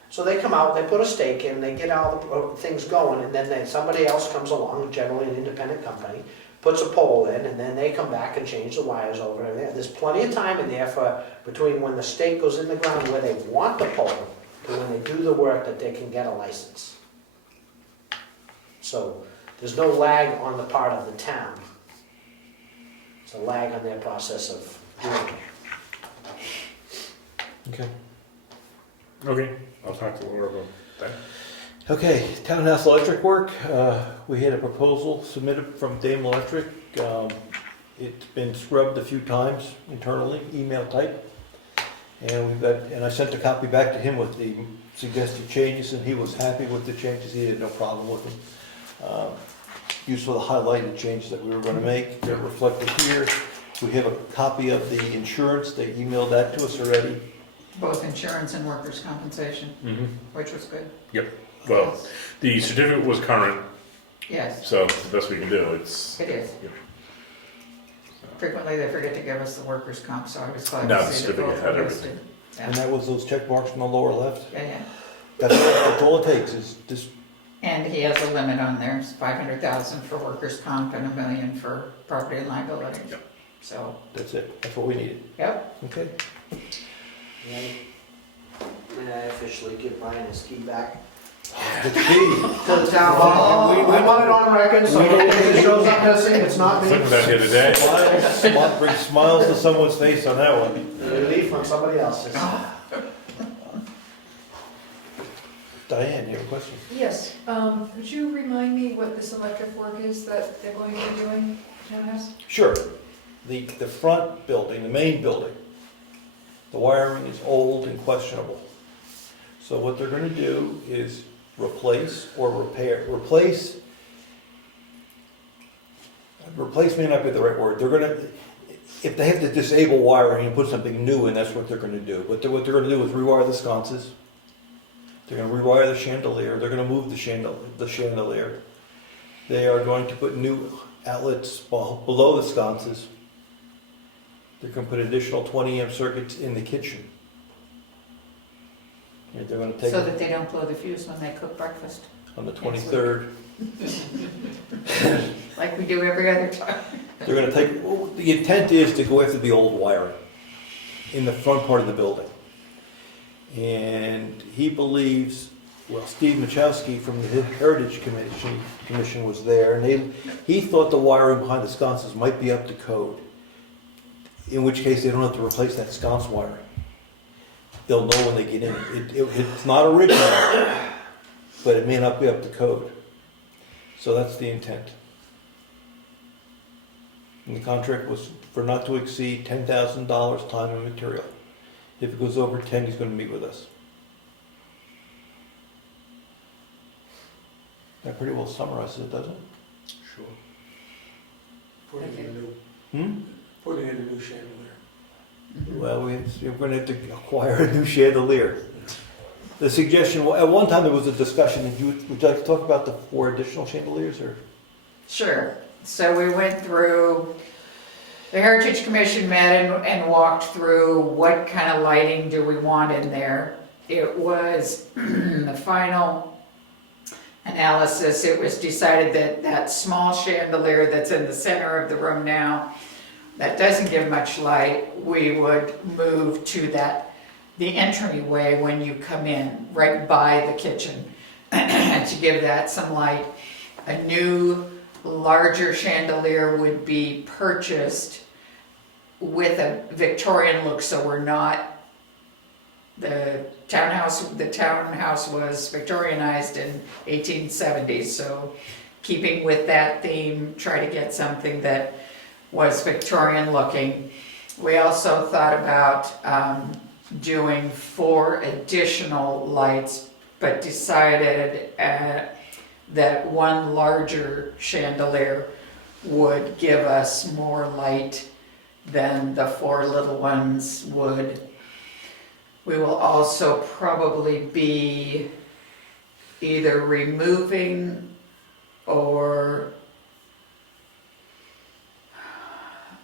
So they come out, they put a stake in, they get all the things going, and then somebody else comes along, generally an independent company, puts a pole in, and then they come back and change the wires over. And there's plenty of time in there between when the stake goes in the ground where they want the pole to when they do the work that they can get a license. So there's no lag on the part of the town. It's a lag on their process of doing it. Okay. okay, I'll talk to Laura about that. Okay, townhouse electric work. We had a proposal submitted from Dame Electric. It's been scrubbed a few times internally, email type. And I sent a copy back to him with the suggested changes, and he was happy with the changes. He had no problem with them. Used for the highlighted changes that we were going to make. They're reflected here. We have a copy of the insurance. They emailed that to us already. Both insurance and workers' compensation, Mm-hmm. which was good. Yep. Well, the certificate was current, Yes, so the best we can do, it's. it is. Yep. Frequently, they forget to give us the workers' comp, so I was glad No, to the see that both certificate had were everything. listed. Yeah. And that was those check marks on the lower left. Yeah. That's all it takes is just, And he has a limit on there, it's 500,000 for workers' comp and $1 million for property and liability. Yep. So, that's it. That's what we needed. yep, Okay. May I officially give Brian his key back? The key. To the town hall. We want it on record, so if it shows up missing, it's not me. Something about here today. Bring smiles to someone's face on that one. Relief on somebody else's. Diane, you have a question? Yes, could you remind me what this electric work is that they're going to be doing, townhouse? Sure. The front building, the main building, the wiring is old and questionable. So what they're gonna do is replace or repair. Replace may not be the right word. They're gonna, if they have to disable wiring and put something new in, that's what they're gonna do. But what they're gonna do is rewire the sconces. They're gonna rewire the chandelier. They're gonna move the chandelier. They are going to put new outlets below the sconces. They're gonna put additional 20 amp circuits in the kitchen. And they're gonna take so it that they don't blow the fuse when they cook breakfast, on the 23rd. like we do every other time. They're gonna take, well, the intent is to go after the old wiring in the front part of the building. And he believes, well, Steve Machowski from the Heritage Commission was there, and he thought the wiring behind the sconces might be up to code. In which case, they don't have to replace that sconce wiring. They'll know when they get in. It's not original, but it may not be up to code. So that's the intent. And the contract was for not to exceed $10,000 time and material. If it goes over 10, he's going to meet with us. That pretty well summarizes it, doesn't it? Sure. Putting in a new chandelier. Well, we're going to have to acquire a new chandelier. The suggestion, at one time there was a discussion, would you like to talk about the 4 additional chandeliers, or? Sure. So we went through, the Heritage Commission met and walked through what kind of lighting do we want in there. It was the final analysis, it was decided that that small chandelier that's in the center of the room now, that doesn't give much light, we would move to the entryway when you come in, right by the kitchen, to give that some light. A new, larger chandelier would be purchased with a Victorian look, so we're not, the townhouse was Victorianized in 1870s, so keeping with that theme, try to get something that was Victorian looking. We also thought about doing 4 additional lights, but decided that one larger chandelier would give us more light than the 4 little ones would. We will also probably be either removing or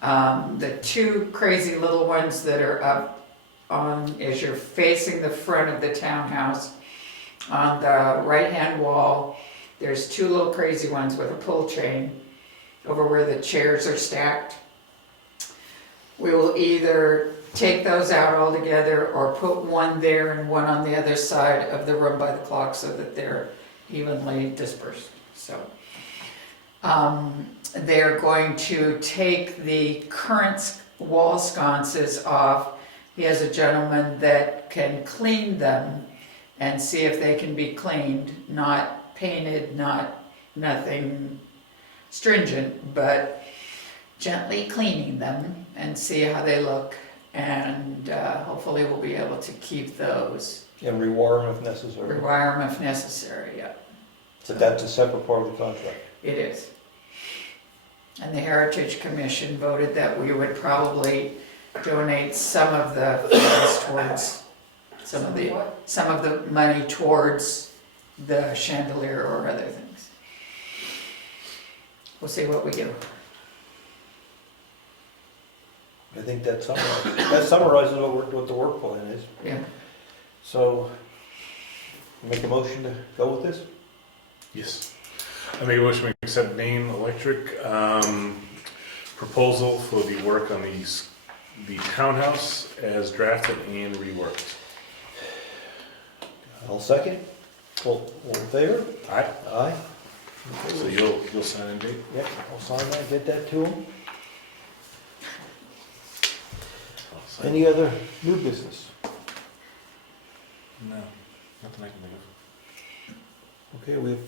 the 2 crazy little ones that are up on, as you're facing the front of the townhouse, on the right-hand wall, there's 2 little crazy ones with a pull chain over where the chairs are stacked. We will either take those out altogether or put one there and one on the other side of the room by the clock so that they're evenly dispersed. So they're going to take the current wall sconces off. He has a gentleman that can clean them and see if they can be cleaned, not painted, nothing stringent, but gently cleaning them and see how they look, and hopefully we'll be able to keep those. And rewire them if necessary. Rewire them if necessary, yeah. But that's a separate part of the contract. It is. And the Heritage Commission voted that we would probably donate some of the funds towards, some of the money towards the chandelier or other things. We'll see what we do. I think that summarizes what the work plan is. Yeah. So, make a motion to go with this? Yes. I make a motion to accept Maine Electric proposal for the work on the townhouse as drafted and reworked. I'll second. All in favor? Aye. Aye. So you'll sign and date? Yep, I'll sign that, get that to him. I'll sign. Any other new business? No, nothing I can think of. Okay, we have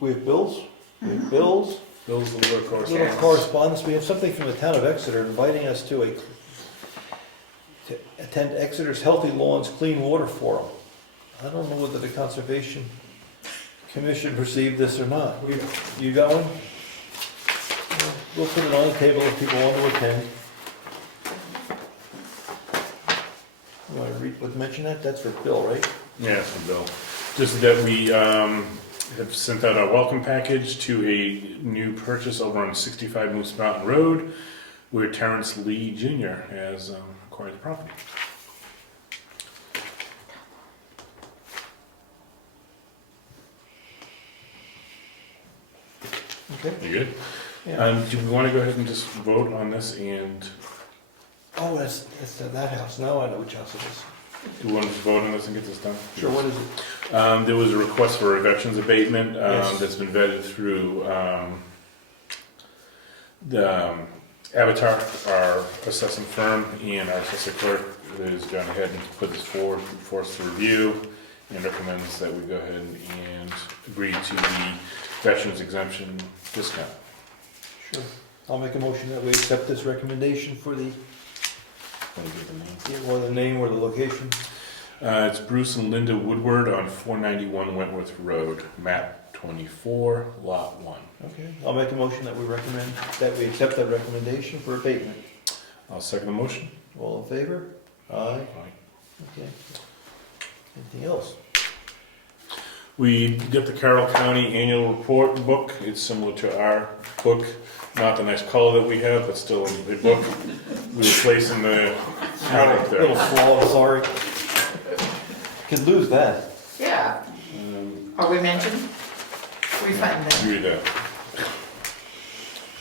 we have bills? We have bills, Bill's little little correspondence. correspondence. We have something from the town of Exeter inviting us to attend Exeter's Healthy Lawns Clean Water Forum. I don't know whether the Conservation Commission received this or not. You got one? We'll put it on the table if people want to attend. You want to mention that? That's for Bill, right? Yeah, it's from Bill. Just that we have sent out our welcome package to a new purchase over on 65 Moose Mountain Road, where Terrence Lee Jr. has acquired the property. Okay. You good? Yeah. Do we want to go ahead and just vote on this, and Oh, that's that house. Now I know which house it is. do we want to just vote on this and get this done? Sure, what is it? There was a request for a veterans abatement Yes. that's been vetted through the Avatar, our assessing firm, and our assessor clerk has gone ahead and put this forward for us to review, and recommends that we go ahead and agree to the veterans exemption discount. Sure. I'll make a motion that we accept this recommendation for the, or the name or the location. It's Bruce and Linda Woodward on 491 Wentworth Road, map 24, lot 1. Okay. I'll make a motion that we accept that recommendation for abatement. I'll second the motion. All in favor? Aye. Aye. Okay. Anything else? We get the Carroll County Annual Report book. It's similar to our book, not the nice color that we have, but still a book. We were placing the product Little there. flaw, sorry. Could lose that. Yeah. Are we mentioned? We find that. You read that.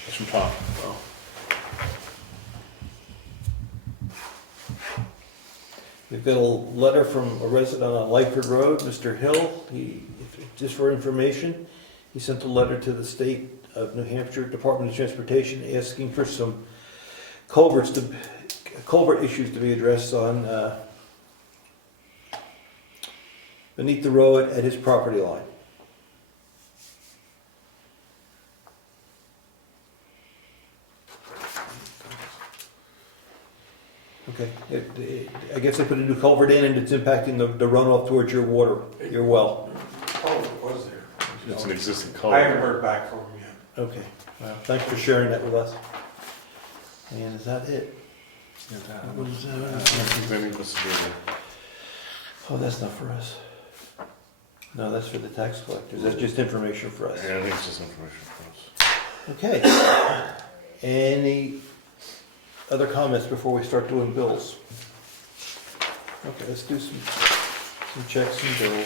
That's from Tom. We've got a letter from a resident on Lightford Road, Mr. Hill. Just for information, he sent a letter to the State of New Hampshire Department of Transportation asking for some culvert issues to be addressed on beneath the road at his property line. Okay, I guess they put a new culvert in and it's impacting the runoff towards your water, your well. Oh, it was there. It's an existing I haven't color. heard back from him yet. Okay, well, thanks for sharing that with us. And is that it? What is that? Oh, that's not for us. No, that's for the tax collectors. That's just information for us. Yeah, I think it's just information for us. Okay. Any other comments before we start doing bills? Okay, let's do some checks and bills.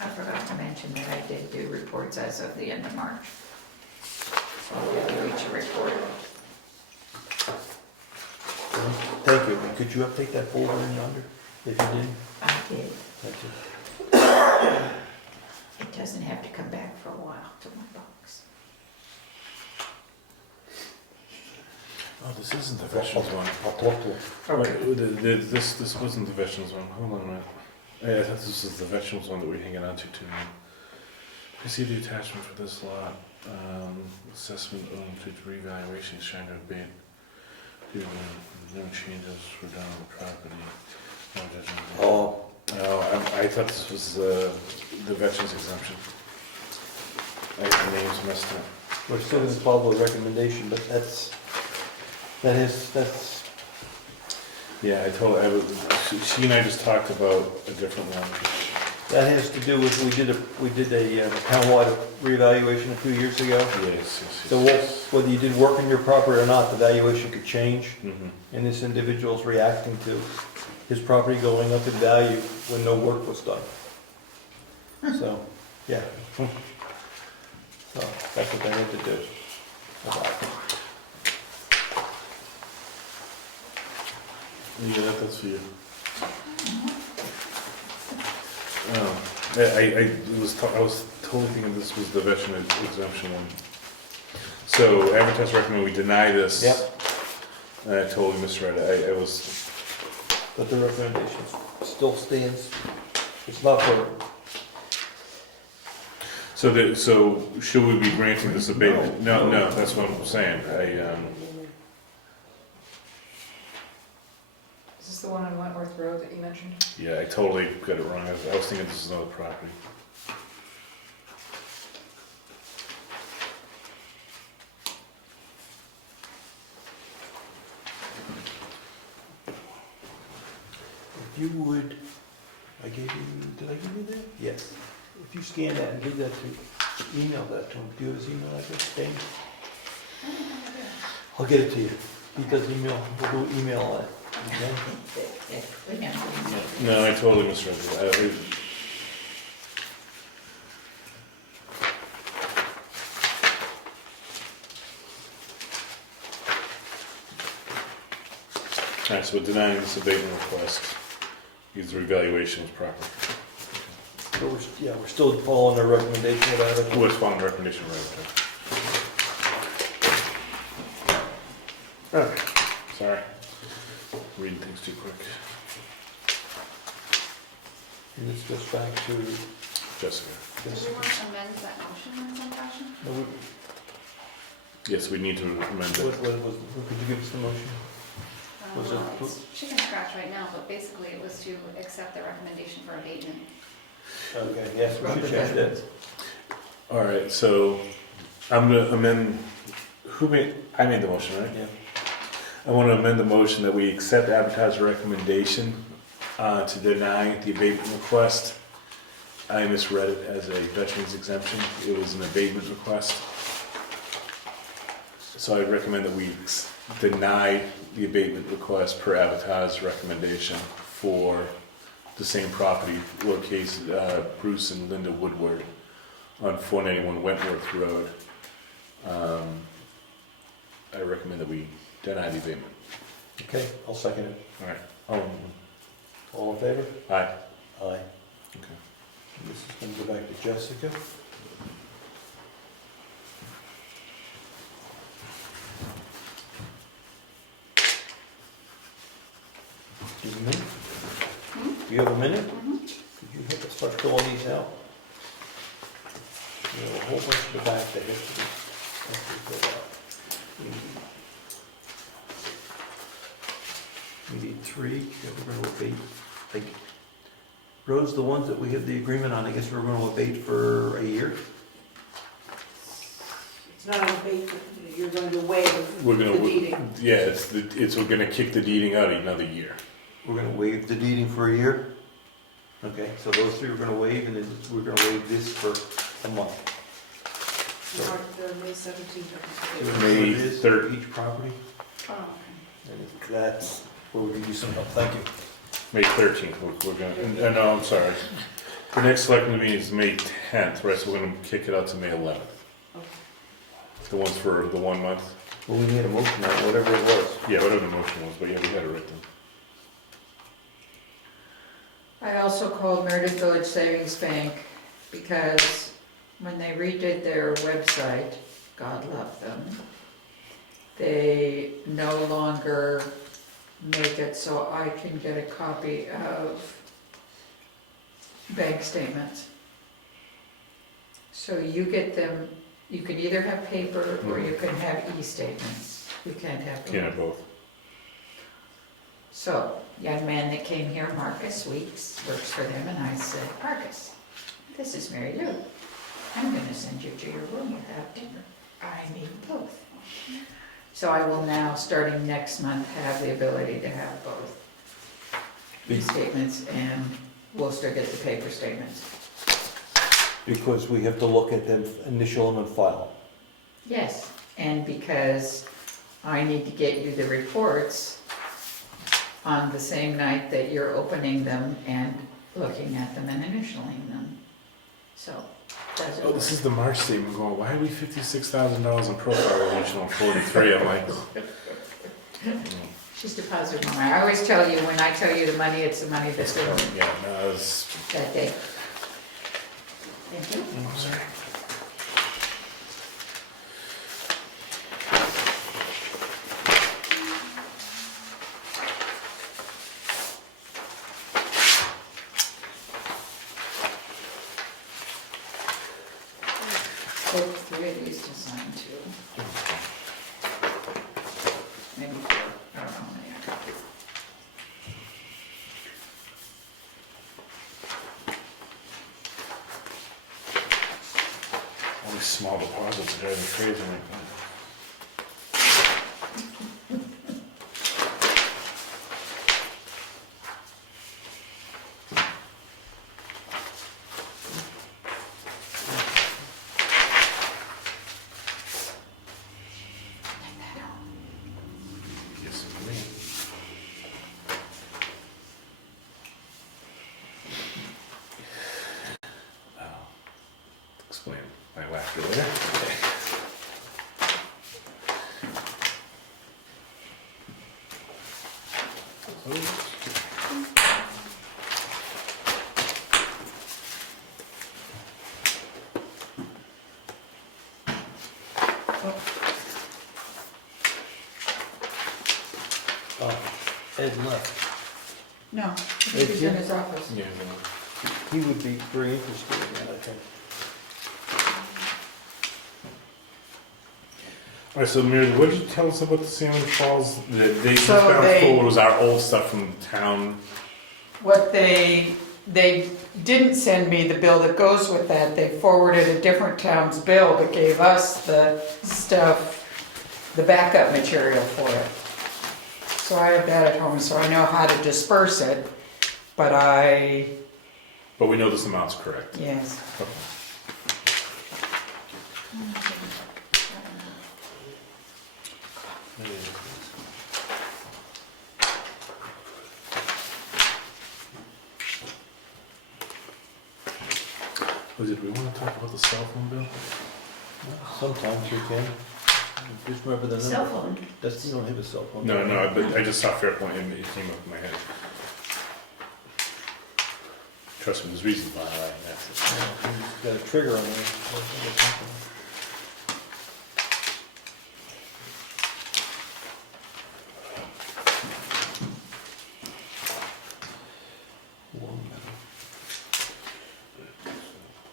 I forgot to mention that I did do reports as of the end of March. So I'll give you each a report. Thank you. Could you update that folder in yonder, if you did? I did. Thank you. It doesn't have to come back for a while to my box. Oh, this isn't the veterans one. I'll talk to her. Oh, wait, this wasn't the veterans one. Hold on a minute. I thought this was the veterans one that we're hanging on to too. Receive the attachment for this lot. Assessment to revaluation is trying to abate. No changes for down on the property. No additional- Oh, I thought this was the veterans exemption. I had the names messed up. we're still going to follow the recommendation, but that's, Yeah, she and I just talked about a different one. that has to do with, we did a townwide reevaluation a few years ago. Yes. So whether you did work on your property or not, the valuation could change. Mm-hmm. And this individual's reacting to his property going up in value when no work was done. So, yeah. So that's what they had to do. Yeah, that's for you. Oh, I was totally thinking this was the veteran exemption one. So advertise recommend we deny this. Yep. And I totally misread it. I was, But the recommendation still stands. It's not for, so should we be granting this abatement? No, that's what I'm saying. Is this the one on Wentworth Road that you mentioned? Yeah, I totally got it wrong. I was thinking this is another property. if you would, did I give you that? Yes. If you scan that and give that to, email that to him, do you have his email address, Dave? I'll get it to you. He does email, we'll do email on it. Okay? No, I totally misread it. All right, so we're denying this abatement request. Because the revaluation was proper. So we're still following our recommendation about it. Who was following recommendation right? Sorry. Reading things too quick. And this goes back to Jessica. Do we want to amend that motion in some fashion? Yes, we need to amend What it. was, could you give us the motion? Was it- Well, it's chicken scratch right now, but basically it was to accept the recommendation for abatement. Okay, yes, we should change that. All right, so I'm gonna amend, I made the motion, right? Yeah. I want to amend the motion that we accept advertiser recommendation to deny the abatement request. I misread it as a veterans exemption. It was an abatement request. So I recommend that we deny the abatement request per advertiser recommendation for the same property located, Bruce and Linda Woodward on 491 Wentworth Road. I recommend that we deny the abatement. Okay, I'll second it. All right. All in favor? Aye. Aye. Okay. And this is gonna go back to Jessica. Do you have a minute? Do you have a minute? Could you help us start filling these out? We have a whole bunch in the back that has to be filled out. We need 3, that we're gonna abate. Like, Rose, the ones that we have the agreement on, I guess we're gonna abate for a year? It's not an abatement, you're going to waive We're the gonna, deeding. yeah, we're gonna kick the deeding out another year. We're gonna waive the deeding for a year? Okay, so those 3 we're gonna waive, and then we're gonna waive this for a month. The May 17th. See what May it is for each property? Oh, And that's where we can use some help, thank you. May 13th, we're gonna, no, I'm sorry. The next selectment meeting is May 10th, right, so we're gonna kick it out to May 11th. The ones for the 1 month? Well, we made a motion on it, whatever it was. Yeah, whatever the motion was, but yeah, we had it written. I also called Meredith Village Savings Bank because when they redid their website, God love them, they no longer make it so I can get a copy of bank statements. So you get them, you can either have paper or you can have e-statements. You can't have both. Can't have both. So, young man that came here, Marcus Weeks, works for them, and I said, Marcus, this is Mary Lou. I'm gonna send you to your room without dinner. I need both. So I will now, starting next month, have the ability to have both statements, and we'll still get the paper statements. Because we have to look at them, initial them and file. Yes, and because I need to get you the reports on the same night that you're opening them and looking at them and initialing them. So, that's Oh, this is the March statement going, why are we $56,000 in profile relation on 43? I'm like, She's deposited money. I always tell you, when I tell you the money, it's the money that's in yeah, no, it's, that day. Thank you. I'm sorry. Take 3 of these to sign too. Maybe 4, I don't know how many I got. All these small deposits are driving me crazy. I'm like, yes, me. I'll explain my laughter later. Ed left. No, I think he's in his office. Yeah. He would be very interested in that, I think. All right, so Mary, what did you tell us about the Salmon Falls? They So just got they- forward was our old stuff from town. What they didn't send me the bill that goes with that, they forwarded a different town's bill but gave us the stuff, the backup material for it. So I have that at home, so I know how to disperse it, but But we know this amount's correct. yes. Okay. Did we want to talk about the cell phone bill? Sometimes we can. Just remember the number. Cell phone. That's, you don't have a cell phone. No, no, but I just saw Fairpoint and it came up in my head. Trust me, there's reasons why I like that. It's got a trigger on there. Long Meadow.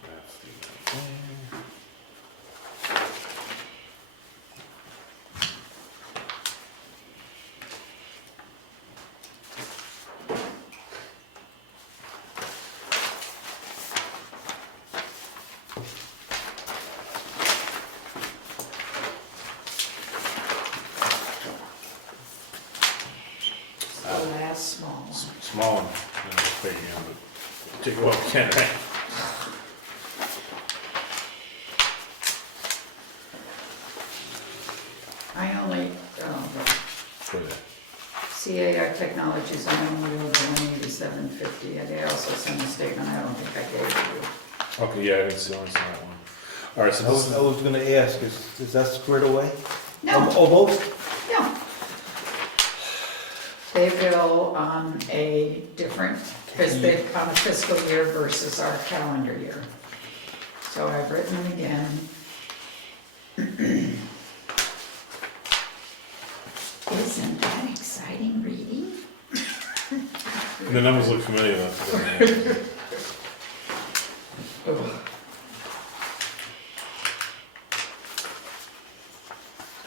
That's the amount there. The last small one. Small one, big one, but take what we can, right? I only, For that. CAR Technologies, I only owe the 187.50, and they also sent a statement, I don't think I gave it to you. Okay, yeah, I didn't see that one. All right, so I this was, is, I was gonna ask, is that squared away? No, Almost? no. They bill on a different, because they, on a fiscal year versus our calendar year. So I've written them again. Isn't that exciting reading? the numbers look familiar though. Ugh.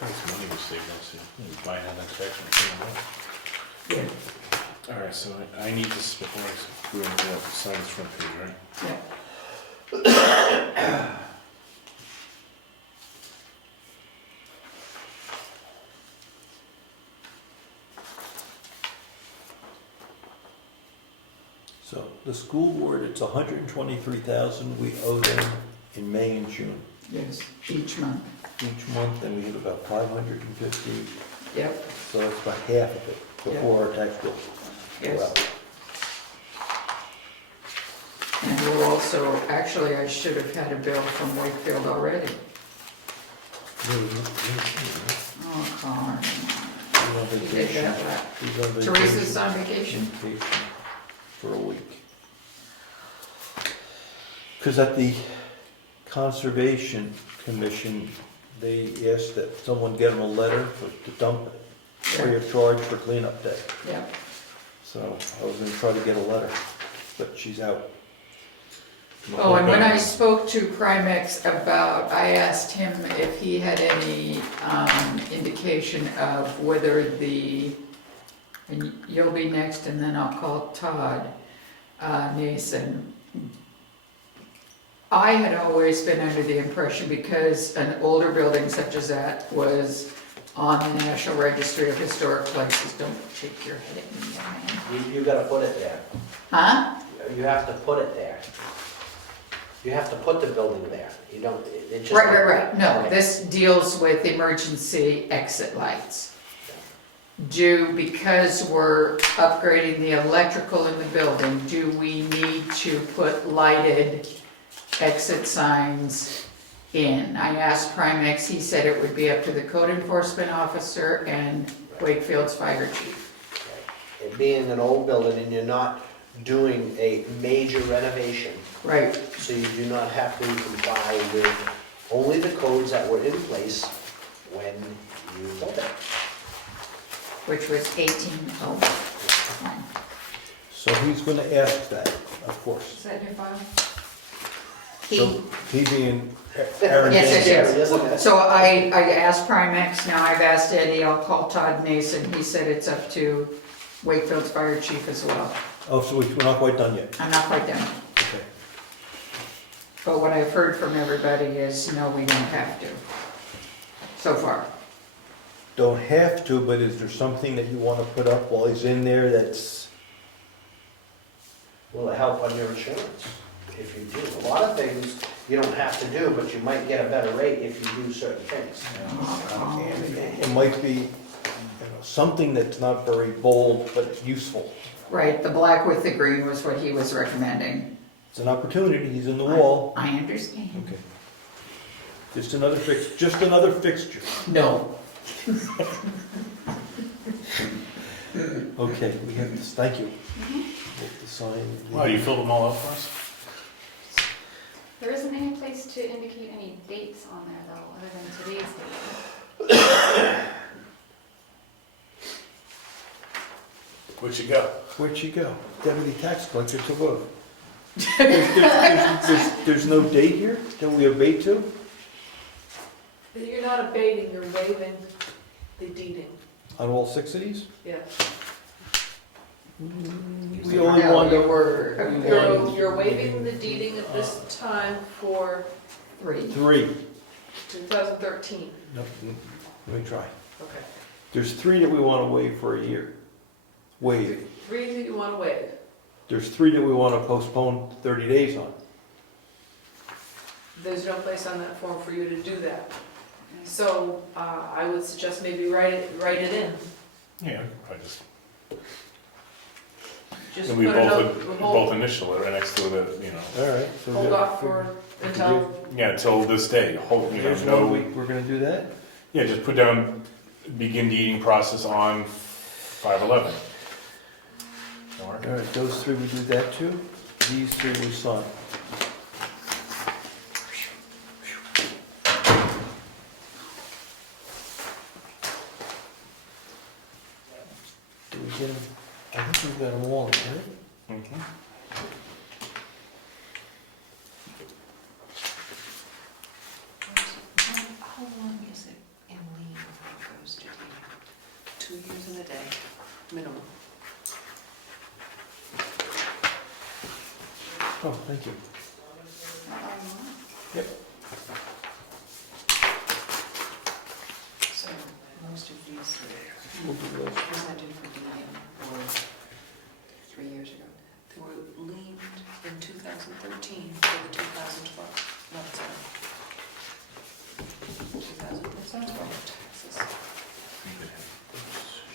That's money we saved, let's see. We buy that next action. Yeah, All right, so I need this before I do anything else, sign this front page, right? yeah. So the school board, it's 123,000 we owe them in May and June. Yes, each month. Each month, and we have about 550, Yep, so that's about half of it before our tax bill. go yes. out. And we'll also, actually, I should have had a bill from Wakefield already. Oh, Carmen. He's on He did vacation. that last. He's on vacation. Teresa's on vacation? For a week. Because at the Conservation Commission, they asked that someone get them a letter to dump it, free of charge for cleanup day. Yeah, So I was gonna try to get a letter, but she's out. oh, and when I spoke to Primex about, I asked him if he had any indication of whether and you'll be next, and then I'll call Todd Nason. I had always been under the impression, because an older building such as that was on the National Registry of Historic Places, don't shake your head at me, man. You gotta put it there. Huh? You have to put it there. You have to put the building there. You don't, it just. Right. No, this deals with emergency exit lights. Because we're upgrading the electrical in the building, do we need to put lighted exit signs in? I asked Primex, he said it would be up to the code enforcement officer and Wakefield's fire chief. It being an old building and you're not doing a major renovation, Right, so you do not have to comply with only the codes that were in place when you built it. which was 1801. So he's gonna ask that, of course. Is that in your file? He, He being Aaron Yes, it Davis. is. Isn't it? so I asked Primex, now I've asked Eddie, I'll call Todd Mason, he said it's up to Wakefield's fire chief as well. Oh, so we're not quite done yet. I'm not quite done, Okay. but what I've heard from everybody is, no, we don't have to, so far. Don't have to, but is there something that you wanna put up while he's in there that's, Will it help on your insurance if you do? A lot of things you don't have to do, but you might get a better rate if you do certain things. it might be, you know, something that's not very bold, but it's useful. Right, the black with the green was what he was recommending. It's an opportunity, he's in the wall. I understand. Okay. Just another fixture. No. Okay, we have this, thank you. We have to sign. Wow, you filled them all out for us? There isn't any place to indicate any dates on there though, other than today's date. Where'd you go? Where'd she go? Deputy tax collector to vote. There's no date here that we abate to? You're not abating, you're waiving the deeding. On all 6 of these? Yeah. We only No, want you to, were You're waiving the deeding at this time for 3. 3. 2013. No, let me try. Okay. There's 3 that we want to waive for a year. Waive. 3 that you want to waive. There's 3 that we want to postpone 30 days on. There's no place on that form for you to do that. So I would suggest maybe write it in. Yeah, I just, Just and put we a note, both hold initial it right next to the, you know, All right. So hold off for until, yeah, till this day, hold, you know, Here's 1 no, week, we're going to do that? yeah, just put down, begin deeding process on 5/11. All right, those 3 we do that too. These 3 we sign. Do we get them? I think we've got them all, right? Mhm. How long is it in lien before it goes to deed? 2 years and a day, minimum. Oh, thank you. So most of these, We'll do those. presented for deeding were 3 years ago. They were liened in 2013 for the 2012, no, sorry. 2012 taxes.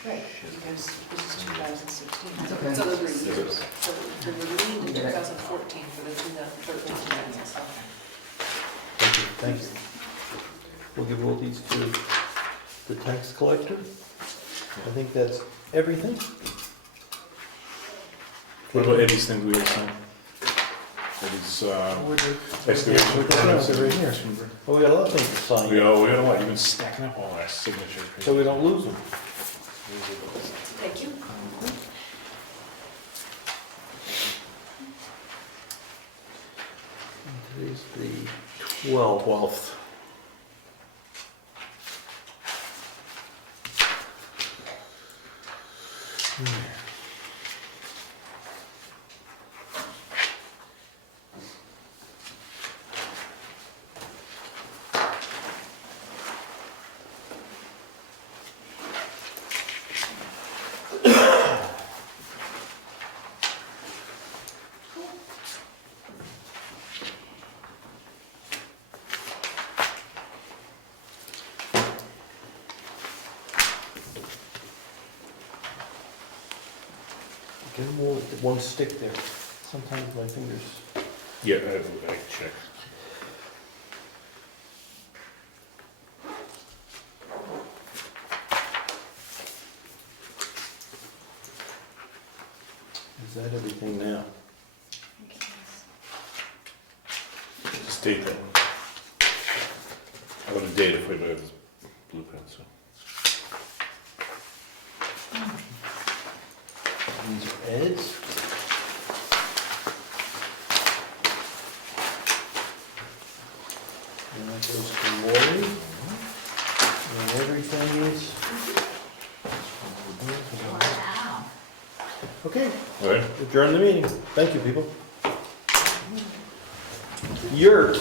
Right, because this is 2016. Okay. So they were, Is it? so they were liened in 2014 for the 2013 taxes. Thank you, thank you. We'll give all these to the tax collector. I think that's everything. What about Eddie's thing we were saying? Eddie's, basically. Right here. Oh, we got a lot of things to sign. We got a lot, you've been stacking up all our signatures. So we don't lose them. Thank you. Today's the 12th. Get them all with one stick there. Sometimes my fingers. Yeah, I check. Is that everything now? Just date that one. I would have dated for you, but I have this blueprint, so. Ed's. And that goes to Lori. And everything is. Wow. Okay, All right. adjourn the meeting. Thank you, people. Yurt.